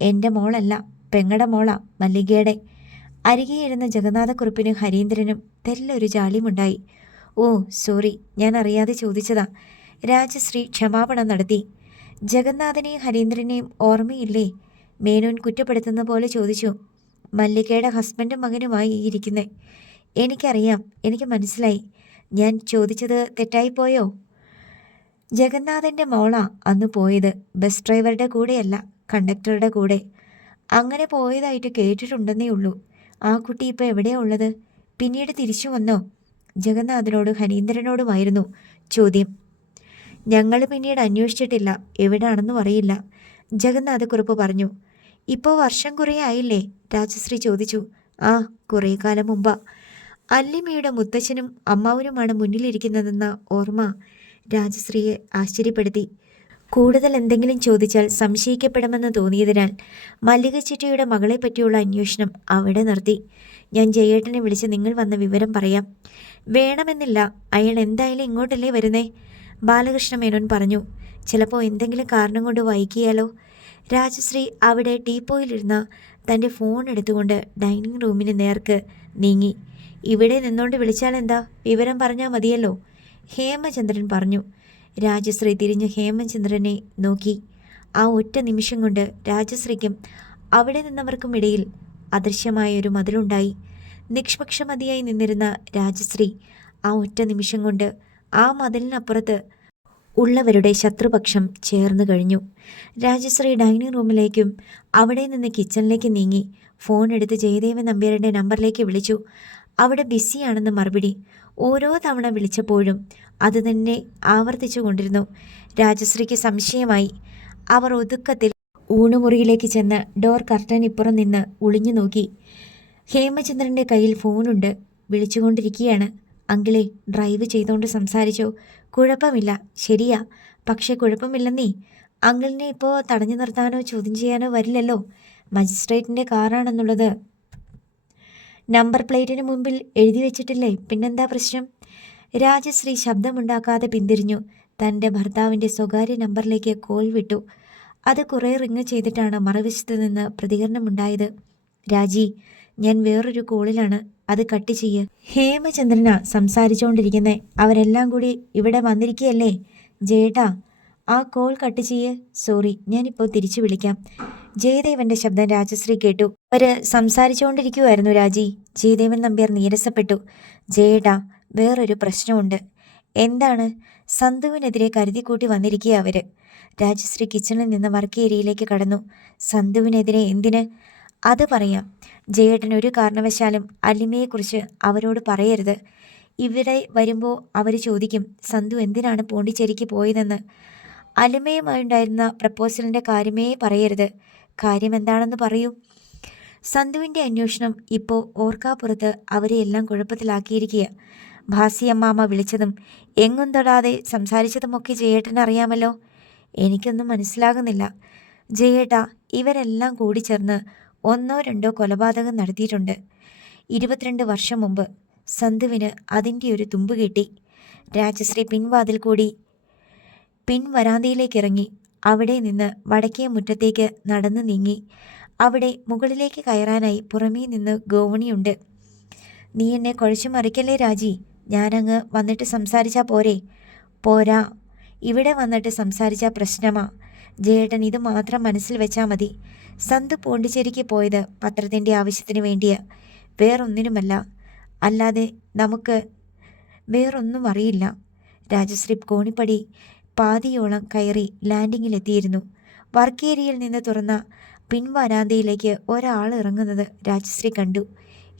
എൻ്റെ മോളല്ല, പെങ്ങടെ മോളാ, മല്ലികയുടെ. അരികെയിരുന്ന ജഗന്നാഥക്കുറുപ്പിനും ഹരീന്ദ്രനും തെല്ലൊരു ജാളിയുമുണ്ടായി. ഓ സോറി, ഞാൻ അറിയാതെ ചോദിച്ചതാ, രാജശ്രീ ക്ഷമാപണം നടത്തി. ജഗന്നാഥനെയും ഹരീന്ദ്രനെയും ഓർമ്മയില്ലേ? മേനോൻ കുറ്റപ്പെടുത്തുന്ന പോലെ ചോദിച്ചു. മല്ലികയുടെ ഹസ്ബൻഡും മകനുമായി ഇരിക്കുന്നേ. എനിക്കറിയാം, എനിക്ക് മനസ്സിലായി. ഞാൻ ചോദിച്ചത് തെറ്റായിപ്പോയോ? ജഗന്നാഥൻ്റെ മോളാ അന്ന് പോയത്. ബസ് ഡ്രൈവറുടെ കൂടെയല്ല, കണ്ടക്ടറുടെ കൂടെ. അങ്ങനെ പോയതായിട്ട് കേട്ടിട്ടുണ്ടെന്നേ ഉള്ളൂ. ആ കുട്ടി ഇപ്പോൾ എവിടെയാ ഉള്ളത്? പിന്നീട് തിരിച്ചു വന്നോ? ജഗന്നാഥനോടും ഹനീന്ദ്രനോടുമായിരുന്നു ചോദ്യം. ഞങ്ങൾ പിന്നീട് അന്വേഷിച്ചിട്ടില്ല, എവിടാണെന്നും അറിയില്ല, ജഗന്നാഥ കുറുപ്പ് പറഞ്ഞു. ഇപ്പോൾ വർഷം കുറേ ആയില്ലേ? രാജശ്രീ ചോദിച്ചു. ആ, കുറേ കാലം മുമ്പാ. അല്ലിമയുടെ മുത്തച്ഛനും അമ്മാവനുമാണ് മുന്നിലിരിക്കുന്നതെന്ന ഓർമ്മ രാജശ്രീയെ ആശ്ചര്യപ്പെടുത്തി. കൂടുതൽ എന്തെങ്കിലും ചോദിച്ചാൽ സംശയിക്കപ്പെടുമെന്ന് തോന്നിയതിനാൽ മല്ലിക ചിറ്റയുടെ മകളെ പറ്റിയുള്ള അന്വേഷണം അവിടെ നിർത്തി. ഞാൻ ജയേട്ടനെ വിളിച്ച് നിങ്ങൾ വന്ന വിവരം പറയാം. വേണമെന്നില്ല, അയാൾ എന്തായാലും ഇങ്ങോട്ടല്ലേ വരുന്നേ, ബാലകൃഷ്ണ മേനോൻ പറഞ്ഞു. ചിലപ്പോൾ എന്തെങ്കിലും കാരണം കൊണ്ട് വൈകിയാലോ? രാജശ്രീ അവിടെ ടീപ്പോയിലിരുന്ന തൻ്റെ ഫോൺ എടുത്തുകൊണ്ട് ഡൈനിങ് റൂമിന് നേർക്ക് നീങ്ങി. ഇവിടെ നിന്നോണ്ട് വിളിച്ചാലെന്താ, വിവരം പറഞ്ഞാൽ മതിയല്ലോ, ഹേമചന്ദ്രൻ പറഞ്ഞു. രാജശ്രീ തിരിഞ്ഞ് ഹേമചന്ദ്രനെ നോക്കി. ആ ഒറ്റ നിമിഷം കൊണ്ട് രാജശ്രീക്കും അവിടെ നിന്നവർക്കും ഇടയിൽ അദൃശ്യമായൊരു മതിലുണ്ടായി. നിഷ്പക്ഷമതിയായി നിന്നിരുന്ന രാജശ്രീ ആ ഒറ്റ നിമിഷം കൊണ്ട് ആ മതിലിനപ്പുറത്ത് ഉള്ളവരുടെ ശത്രുപക്ഷം ചേർന്നു കഴിഞ്ഞു. രാജശ്രീ ഡൈനിങ് റൂമിലേക്കും അവിടെ നിന്ന് കിച്ചണിലേക്ക് നീങ്ങി. ഫോൺ എടുത്ത് ജയദേവൻ നമ്പ്യാരുടെ നമ്പറിലേക്ക് വിളിച്ചു. അവിടെ ബിസിയാണെന്ന് മറുപടി. ഓരോ തവണ വിളിച്ചപ്പോഴും അത് തന്നെ ആവർത്തിച്ചു കൊണ്ടിരുന്നു. രാജശ്രീക്ക് സംശയമായി. അവർ ഒതുക്കത്തിൽ ഊണുമുറിയിലേക്ക് ചെന്ന് ഡോർ കർട്ടനിപ്പുറം നിന്ന് ഒളിഞ്ഞു നോക്കി. ഹേമചന്ദ്രൻ്റെ കയ്യിൽ ഫോണുണ്ട്, വിളിച്ചുകൊണ്ടിരിക്കുകയാണ്. അങ്കിളെ, ഡ്രൈവ് ചെയ്തുകൊണ്ട് സംസാരിച്ചോ? കുഴപ്പമില്ല. ശരിയാ, പക്ഷെ കുഴപ്പമില്ലെന്നേ. അങ്കിളിനെ ഇപ്പോൾ തടഞ്ഞു നിർത്താനോ ചോദ്യം ചെയ്യാനോ വരില്ലല്ലോ. മജിസ്ട്രേറ്റിൻ്റെ കാറാണെന്നുള്ളത് നമ്പർ പ്ലേറ്റിന് മുമ്പിൽ എഴുതി വെച്ചിട്ടില്ലേ, പിന്നെന്താ പ്രശ്നം? രാജശ്രീ ശബ്ദമുണ്ടാക്കാതെ പിന്തിരിഞ്ഞു. തൻ്റെ ഭർത്താവിൻ്റെ സ്വകാര്യ നമ്പറിലേക്ക് കോൾ വിട്ടു. അത് കുറേ റിങ് ചെയ്തിട്ടാണ് മറുവശത്ത് നിന്ന് പ്രതികരണമുണ്ടായത്. രാജി, ഞാൻ വേറൊരു കോളിലാണ്, അത് കട്ട് ചെയ്യ്. ഹേമചന്ദ്രനാ സംസാരിച്ചുകൊണ്ടിരിക്കുന്നേ. അവരെല്ലാം കൂടി ഇവിടെ വന്നിരിക്കുകയല്ലേ. ജയേട്ടാ, ആ കോൾ കട്ട് ചെയ്യ്. സോറി, ഞാനിപ്പോൾ തിരിച്ചു വിളിക്കാം. ജയദേവന്റെ ശബ്ദം രാജശ്രീ കേട്ടു. അവര് സംസാരിച്ചുകൊണ്ടിരിക്കുമായിരുന്നു രാജി. ജയദേവൻ നമ്പ്യാർ നീരസപ്പെട്ടു. ജയേട്ടാ, വേറൊരു പ്രശ്നമുണ്ട്. എന്താണ്? സന്തുവിനെതിരെ കരുതിക്കൂട്ടി വന്നിരിക്കുക അവര്. രാജശ്രീ കിച്ചണിൽ നിന്ന് വർക്ക് ഏരിയയിലേക്ക് കടന്നു. സന്തുവിനെതിരെ എന്തിന്? അത് പറയാം. ജയേട്ടൻ ഒരു കാരണവശാലും അലിമയെക്കുറിച്ച് അവരോട് പറയരുത്. ഇവിടെ വരുമ്പോൾ അവർ ചോദിക്കും സന്തു എന്തിനാണ് പോണ്ടിച്ചേരിക്ക് പോയതെന്ന്. അലിമയുമായുണ്ടായിരുന്ന പ്രപ്പോസലിൻ്റെ കാര്യമേ പറയരുത്. കാര്യം എന്താണെന്ന് പറയൂ. സന്തുവിൻ്റെ അന്വേഷണം ഇപ്പോൾ ഓർക്കാപ്പുറത്ത് അവരെ എല്ലാം കുഴപ്പത്തിലാക്കിയിരിക്കുക. ഭാസിയമ്മാമ്മ വിളിച്ചതും എങ്ങും തൊടാതെ സംസാരിച്ചതുമൊക്കെ ജയേട്ടനറിയാമല്ലോ. എനിക്കൊന്നും മനസ്സിലാകുന്നില്ല ജയേട്ടാ. ഇവരെല്ലാം കൂടി ചേർന്ന് 1 or 2 കൊലപാതകം നടത്തിയിട്ടുണ്ട്. 22 വർഷം മുമ്പ് സന്തുവിന് അതിൻ്റെ ഒരു തുമ്പ് കിട്ടി. രാജശ്രീ പിൻവാതിൽ കൂടി പിൻവരാന്തയിലേക്ക് ഇറങ്ങി. അവിടെ നിന്ന് വടക്കേ മുറ്റത്തേക്ക് നടന്നു നീങ്ങി. അവിടെ മുകളിലേക്ക് കയറാനായി പുറമേ നിന്ന് ഗോവണിയുണ്ട്. നീ എന്നെ കുഴച്ചു മറിക്കല്ലേ രാജി. ഞാനങ്ങ് വന്നിട്ട് സംസാരിച്ചാൽ പോരെ? പോരാ, ഇവിടെ വന്നിട്ട് സംസാരിച്ചാൽ പ്രശ്നമാ. ജയേട്ടൻ ഇത് മാത്രം മനസ്സിൽ വെച്ചാൽ മതി. സന്തു പോണ്ടിച്ചേരിക്ക് പോയത് പത്രത്തിൻ്റെ ആവശ്യത്തിന് വേണ്ടിയാ, വേറൊന്നിനുമല്ല. അല്ലാതെ നമുക്ക് വേറൊന്നും അറിയില്ല. രാജശ്രീ കോണിപ്പടി പാതിയോളം കയറി ലാൻഡിങ്ങിലെത്തിയിരുന്നു. വർക്ക് ഏരിയയിൽ നിന്ന് തുറന്ന പിൻവരാന്തയിലേക്ക് ഒരാൾ ഇറങ്ങുന്നത് രാജശ്രീ കണ്ടു.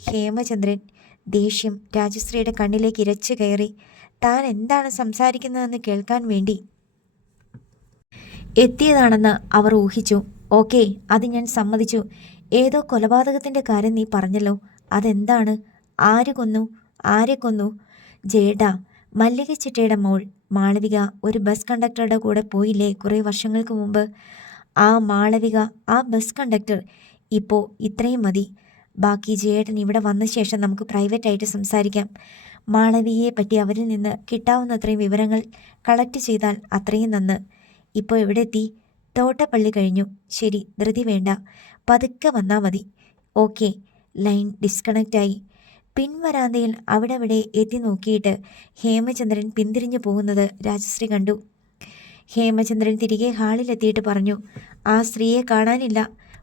ഹേമചന്ദ്രൻ. ദേഷ്യം രാജശ്രീയുടെ കണ്ണിലേക്ക് ഇരച്ചു കയറി. താൻ എന്താണ് സംസാരിക്കുന്നതെന്ന് കേൾക്കാൻ വേണ്ടി എത്തിയതാണെന്ന് അവർ ഊഹിച്ചു. ഓക്കെ, അത് ഞാൻ സമ്മതിച്ചു. ഏതോ കൊലപാതകത്തിൻ്റെ കാര്യം നീ പറഞ്ഞല്ലോ, അതെന്താണ്? ആര് കൊന്നു? ആരെ കൊന്നു? ജേട്ടാ, മല്ലിക ചിറ്റയുടെ മോൾ മാളവിക ഒരു ബസ് കണ്ടക്ടറുടെ കൂടെ പോയില്ലേ കുറേ വർഷങ്ങൾക്ക് മുമ്പ്? ആ മാളവിക, ആ ബസ് കണ്ടക്ടർ. ഇപ്പോൾ ഇത്രയും മതി. ബാക്കി ജയേട്ടൻ ഇവിടെ വന്ന ശേഷം നമുക്ക് പ്രൈവറ്റായിട്ട് സംസാരിക്കാം. മാളവികയെ പറ്റി അവരിൽ നിന്ന് കിട്ടാവുന്നത്രയും വിവരങ്ങൾ കളക്ട് ചെയ്താൽ അത്രയും നന്ന്. ഇപ്പോൾ എവിടെ എത്തി? തോട്ടപ്പള്ളി കഴിഞ്ഞു. ശരി, ധൃതി വേണ്ട, പതുക്കെ വന്നാൽ മതി. ഓക്കെ. ലൈൻ ഡിസ്കണക്റ്റായി. പിൻവരാന്തയിൽ അവിടെ എത്തി നോക്കിയിട്ട് ഹേമചന്ദ്രൻ പിന്തിരിഞ്ഞു പോകുന്നത് രാജശ്രീ കണ്ടു. ഹേമചന്ദ്രൻ തിരികെ ഹാളിലെത്തിയിട്ട് പറഞ്ഞു, ആ സ്ത്രീയെ കാണാനില്ല.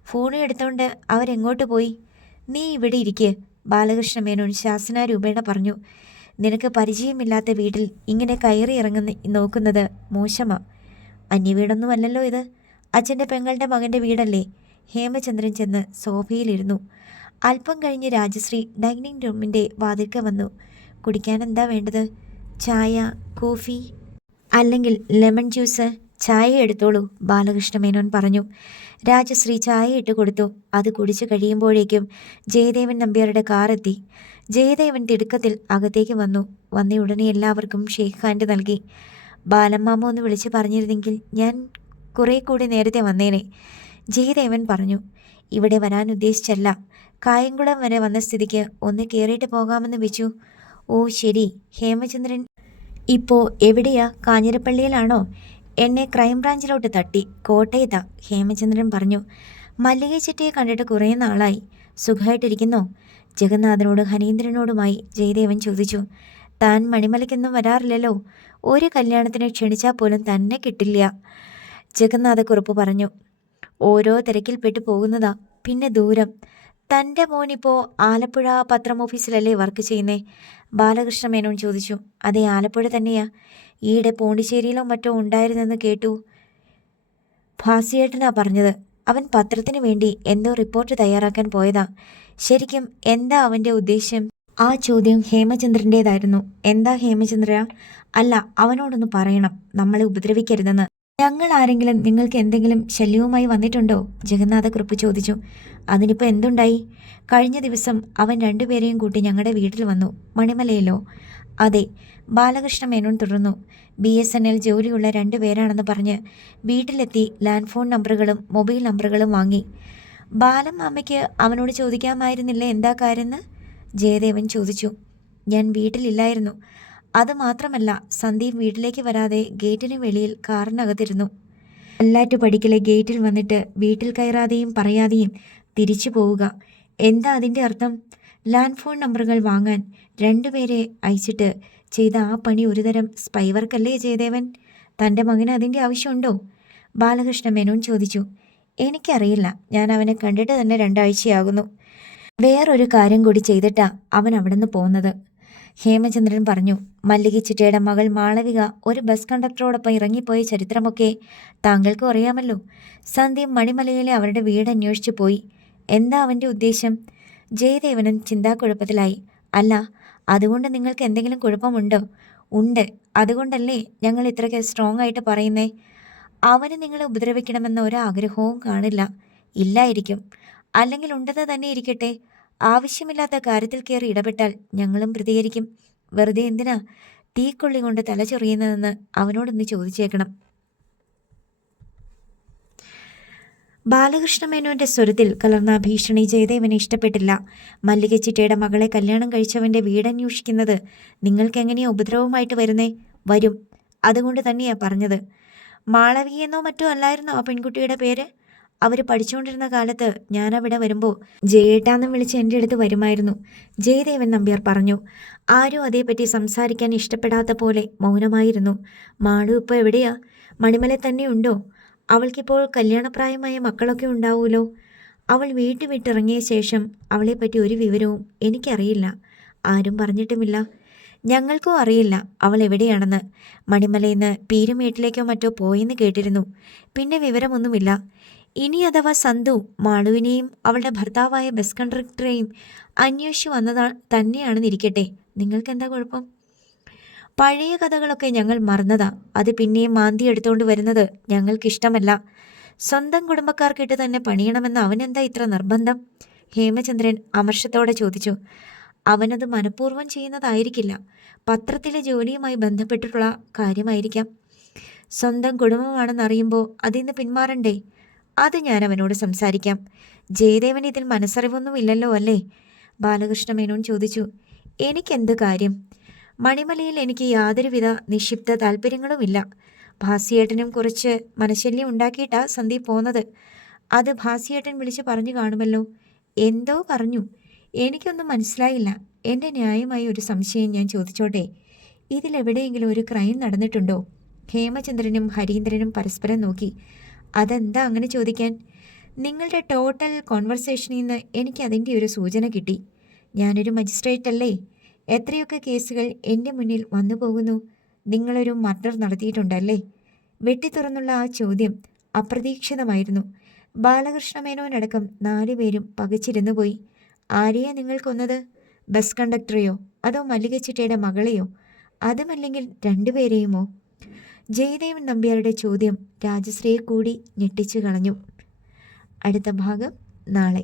ഫോണും എടുത്തുകൊണ്ട് അവരെങ്ങോട്ട് പോയി? നീ ഇവിടെ ഇരിക്കുക, ബാലകൃഷ്ണ മേനോൻ ശാസനാരൂപേണ പറഞ്ഞു. നിനക്ക് പരിചയമില്ലാത്ത വീട്ടിൽ ഇങ്ങനെ കയറി ഇറങ്ങുന്ന നോക്കുന്നത് മോശമാ. അന്യവീടൊന്നുമല്ലല്ലോ ഇത്. അച്ഛൻ്റെ പെങ്ങളുടെ മകൻ്റെ വീടല്ലേ. ഹേമചന്ദ്രൻ ചെന്ന് സോഫയിലിരുന്നു. അല്പം കഴിഞ്ഞ് രാജശ്രീ ഡൈനിങ് റൂമിൻ്റെ വാതിൽക്ക വന്നു. കുടിക്കാൻ എന്താ വേണ്ടത്? ചായ, കോഫി, അല്ലെങ്കിൽ ലെമൺ ജ്യൂസ്? ചായ എടുത്തോളൂ, ബാലകൃഷ്ണമേനോൻ പറഞ്ഞു. രാജശ്രീ ചായ ഇട്ട് കൊടുത്തു. അത് കുടിച്ചു കഴിയുമ്പോഴേക്കും ജയദേവൻ നമ്പ്യാരുടെ കാർ എത്തി. ജയദേവൻ തിടുക്കത്തിൽ അകത്തേക്ക് വന്നു. വന്ന ഉടനെ എല്ലാവർക്കും ഷേക്ക് ഹാൻഡ് നൽകി. ബാലമ്മാമ ഒന്ന് വിളിച്ച് പറഞ്ഞിരുന്നെങ്കിൽ ഞാൻ കുറേ കൂടി നേരത്തെ വന്നേനെ, ജയദേവൻ പറഞ്ഞു. ഇവിടെ വരാൻ ഉദ്ദേശിച്ചല്ല, കായംകുളം വരെ വന്ന സ്ഥിതിക്ക് ഒന്ന് കയറിയിട്ട് പോകാമെന്ന് വെച്ചു. ഓ ശരി. ഹേമചന്ദ്രൻ ഇപ്പോൾ എവിടെയാ? കാഞ്ഞിരപ്പള്ളിയിലാണോ? എന്നെ ക്രൈംബ്രാഞ്ചിലോട്ട് തട്ടി. കോട്ടയത്താ, ഹേമചന്ദ്രൻ പറഞ്ഞു. മല്ലിക ചിറ്റയെ കണ്ടിട്ട് കുറേ നാളായി. സുഖമായിട്ടിരിക്കുന്നോ? ജഗന്നാഥനോടും ഹരീന്ദ്രനോടുമായി ജയദേവൻ ചോദിച്ചു. താൻ മണിമലയ്ക്കൊന്നും വരാറില്ലല്ലോ. ഒരു കല്യാണത്തിന് ക്ഷണിച്ചാൽ പോലും തന്നെ കിട്ടില്ല, ജഗന്നാഥക്കുറുപ്പ് പറഞ്ഞു. ഓരോ തിരക്കിൽപ്പെട്ടു പോകുന്നതാ. പിന്നെ ദൂരം. തൻ്റെ മോനിപ്പോൾ ആലപ്പുഴ പത്രം ഓഫീസിലല്ലേ വർക്ക് ചെയ്യുന്നേ? ബാലകൃഷ്ണമേനോൻ ചോദിച്ചു. അതെ, ആലപ്പുഴ തന്നെയാ. ഈയിടെ പോണ്ടിച്ചേരിയിലോ മറ്റോ ഉണ്ടായിരുന്നെന്ന് കേട്ടു. ഭാസിയേട്ടനാ പറഞ്ഞത്. അവൻ പത്രത്തിന് വേണ്ടി എന്തോ റിപ്പോർട്ട് തയ്യാറാക്കാൻ പോയതാ. ശരിക്കും എന്താ അവൻ്റെ ഉദ്ദേശ്യം? ആ ചോദ്യം ഹേമചന്ദ്രൻ്റേതായിരുന്നു. എന്താ ഹേമചന്ദ്ര? അല്ല, അവനോടൊന്ന് പറയണം, നമ്മളെ ഉപദ്രവിക്കരുതെന്ന്. ഞങ്ങൾ ആരെങ്കിലും നിങ്ങൾക്ക് എന്തെങ്കിലും ശല്യവുമായി വന്നിട്ടുണ്ടോ? ജഗന്നാഥക്കുറുപ്പ് ചോദിച്ചു. അതിനിപ്പോൾ എന്തുണ്ടായി? കഴിഞ്ഞ ദിവസം അവൻ രണ്ടുപേരെയും കൂട്ടി ഞങ്ങളുടെ വീട്ടിൽ വന്നു. മണിമലയിലോ? അതെ, ബാലകൃഷ്ണമേനോൻ തുടർന്നു. BSNL ജോലിയുള്ള 2 പേരാണെന്ന് പറഞ്ഞ് വീട്ടിലെത്തി ലാൻഡ് ഫോൺ നമ്പറുകളും മൊബൈൽ നമ്പറുകളും വാങ്ങി. ബാലമ്മാമ്മയ്ക്ക് അവനോട് ചോദിക്കാമായിരുന്നില്ല എന്താ കാര്യമെന്ന്? ജയദേവൻ ചോദിച്ചു. ഞാൻ വീട്ടിലില്ലായിരുന്നു. അതുമാത്രമല്ല, സന്ദീപ് വീട്ടിലേക്ക് വരാതെ ഗേറ്റിന് വെളിയിൽ കാറിനകത്തിരുന്നു. അല്ലാറ്റുപടിക്കലെ ഗേറ്റിൽ വന്നിട്ട് വീട്ടിൽ കയറാതെയും പറയാതെയും തിരിച്ചു പോവുക. എന്താ അതിൻ്റെ അർത്ഥം? ലാൻഡ് ഫോൺ നമ്പറുകൾ വാങ്ങാൻ 2 പേരെ അയച്ചിട്ട് ചെയ്ത ആ പണി ഒരുതരം സ്പൈവർക്കല്ലേ ജയദേവൻ? തൻ്റെ മകന് അതിൻ്റെ ആവശ്യമുണ്ടോ? ബാലകൃഷ്ണമേനോൻ ചോദിച്ചു. എനിക്കറിയില്ല, ഞാൻ അവനെ കണ്ടിട്ട് തന്നെ 2 ആഴ്ചയാകുന്നു. വേറൊരു കാര്യം കൂടി ചെയ്തിട്ടാ അവൻ അവിടെ നിന്ന് പോകുന്നത്, ഹേമചന്ദ്രൻ പറഞ്ഞു. മല്ലിക ചിറ്റയുടെ മകൾ മാളവിക ഒരു ബസ് കണ്ടക്ടറോടൊപ്പം ഇറങ്ങിപ്പോയ ചരിത്രമൊക്കെ താങ്കൾക്കും അറിയാമല്ലോ. സന്ധ്യം മണിമലയിലെ അവരുടെ വീട് അന്വേഷിച്ചു പോയി. എന്താ അവൻ്റെ ഉദ്ദേശം? ജയദേവനൻ ചിന്താക്കുഴപ്പത്തിലായി. അല്ല, അതുകൊണ്ട് നിങ്ങൾക്ക് എന്തെങ്കിലും കുഴപ്പമുണ്ടോ? ഉണ്ട്. അതുകൊണ്ടല്ലേ ഞങ്ങൾ ഇത്രയ്ക്ക് സ്ട്രോങ് ആയിട്ട് പറയുന്നേ? അവന് നിങ്ങളെ ഉപദ്രവിക്കണമെന്ന ഒരാഗ്രഹവും കാണില്ല. ഇല്ലായിരിക്കും. അല്ലെങ്കിൽ ഉണ്ടെന്ന് തന്നെ ഇരിക്കട്ടെ. ആവശ്യമില്ലാത്ത കാര്യത്തിൽ കയറി ഇടപെട്ടാൽ ഞങ്ങളും പ്രതികരിക്കും. വെറുതെ എന്തിനാ തീക്കൊള്ളി കൊണ്ട് തല ചൊറിയുന്നതെന്ന് അവനോടൊന്ന് ചോദിച്ചേക്കണം. ബാലകൃഷ്ണമേനോന്റെ സ്വരത്തിൽ കലർന്ന ഭീഷണി ജയദേവന് ഇഷ്ടപ്പെട്ടില്ല. മല്ലിക ചിറ്റയുടെ മകളെ കല്യാണം കഴിച്ചവൻ്റെ വീടന്വേഷിക്കുന്നത് നിങ്ങൾക്കെങ്ങനെയാ ഉപദ്രവമായിട്ട് വരുന്നേ? വരും. അതുകൊണ്ട് തന്നെയാ പറഞ്ഞത്. മാളവികയെന്നോ മറ്റോ അല്ലായിരുന്നോ ആ പെൺകുട്ടിയുടെ പേര്? അവർ പഠിച്ചുകൊണ്ടിരുന്ന കാലത്ത് ഞാനവിടെ വരുമ്പോൾ ജയേട്ടാന്നും വിളിച്ച് എൻ്റെ അടുത്ത് വരുമായിരുന്നു, ജയദേവൻ നമ്പ്യാർ പറഞ്ഞു. ആരും അതേപ്പറ്റി സംസാരിക്കാൻ ഇഷ്ടപ്പെടാത്ത പോലെ മൗനമായിരുന്നു. മാളു ഇപ്പോൾ എവിടെയാ? മണിമല തന്നെ ഉണ്ടോ? അവൾക്കിപ്പോൾ കല്യാണപ്രായമായ മക്കളൊക്കെ ഉണ്ടാവുമല്ലോ. അവൾ വീട്ടിൽ വിട്ടിറങ്ങിയ ശേഷം അവളെപ്പറ്റി ഒരു വിവരവും എനിക്കറിയില്ല. ആരും പറഞ്ഞിട്ടുമില്ല. ഞങ്ങൾക്കും അറിയില്ല അവൾ എവിടെയാണെന്ന്. മണിമലയിൽ നിന്ന് പീരുമേട്ടിലേക്കോ മറ്റോ പോയെന്ന് കേട്ടിരുന്നു. പിന്നെ വിവരമൊന്നുമില്ല. ഇനി അഥവാ സന്തു മാളുവിനെയും അവളുടെ ഭർത്താവായ ബസ് കണ്ടക്ടറെയും അന്വേഷിച്ചു വന്നതാ തന്നെയാണെന്നിരിക്കട്ടെ, നിങ്ങൾക്കെന്താ കുഴപ്പം? പഴയ കഥകളൊക്കെ ഞങ്ങൾ മറന്നതാ. അത് പിന്നെയും മാന്തി എടുത്തുകൊണ്ട് വരുന്നത് ഞങ്ങൾക്കിഷ്ടമല്ല. സ്വന്തം കുടുംബക്കാർക്കിട്ട് തന്നെ പണിയണമെന്ന് അവനെന്താ ഇത്ര നിർബന്ധം? ഹേമചന്ദ്രൻ അമർഷത്തോടെ ചോദിച്ചു. അവനത് മനഃപൂർവ്വം ചെയ്യുന്നതായിരിക്കില്ല. പത്രത്തിലെ ജോലിയുമായി ബന്ധപ്പെട്ടിട്ടുള്ള കാര്യമായിരിക്കാം. സ്വന്തം കുടുംബമാണെന്നറിയുമ്പോൾ അതിൽ നിന്ന് പിന്മാറണ്ടേ? അത് ഞാൻ അവനോട് സംസാരിക്കാം. ജയദേവൻ ഇതിൽ മനസ്സറിവൊന്നുമില്ലല്ലോ അല്ലേ? ബാലകൃഷ്ണമേനോൻ ചോദിച്ചു. എനിക്കെന്ത് കാര്യം? മണിമലയിൽ എനിക്ക് യാതൊരുവിധ നിക്ഷിപ്ത താല്പര്യങ്ങളുമില്ല. ഭാസിയേട്ടനും കുറച്ച് മനശല്യം ഉണ്ടാക്കിയിട്ടാ സന്ദീപ് പോന്നത്. അത് ഭാസിയേട്ടൻ വിളിച്ച് പറഞ്ഞു കാണുമല്ലോ. എന്തോ പറഞ്ഞു, എനിക്കൊന്നും മനസ്സിലായില്ല. എൻ്റെ ന്യായമായ ഒരു സംശയം ഞാൻ ചോദിച്ചോട്ടെ? ഇതിലെവിടെയെങ്കിലും ഒരു ക്രൈം നടന്നിട്ടുണ്ടോ? ഹേമചന്ദ്രനും ഹരീന്ദ്രനും പരസ്പരം നോക്കി. അതെന്താ അങ്ങനെ ചോദിക്കാൻ? നിങ്ങളുടെ ടോട്ടൽ കോൺവെർസേഷനിൽ നിന്ന് എനിക്ക് അതിൻ്റെ ഒരു സൂചന കിട്ടി. ഞാനൊരു മജിസ്ട്രേറ്റ് അല്ലേ? എത്രയൊക്കെ കേസുകൾ എൻ്റെ മുന്നിൽ വന്നു പോകുന്നു. നിങ്ങളൊരു മർഡർ നടത്തിയിട്ടുണ്ടല്ലേ? വെട്ടിത്തുറന്നുള്ള ആ ചോദ്യം അപ്രതീക്ഷിതമായിരുന്നു. ബാലകൃഷ്ണമേനോനടക്കം 4 പേരും പകച്ചിരുന്നു പോയി. ആരെയാ നിങ്ങൾ കൊന്നത്? ബസ് കണ്ടക്ടറെയോ അതോ മല്ലികച്ചിട്ടയുടെ മകളെയോ? അതുമല്ലെങ്കിൽ രണ്ടുപേരെയുമോ? ജയദേവൻ നമ്പ്യാരുടെ ചോദ്യം രാജശ്രീയെ കൂടി ഞെട്ടിച്ചു കളഞ്ഞു. അടുത്ത ഭാഗം നാളെ.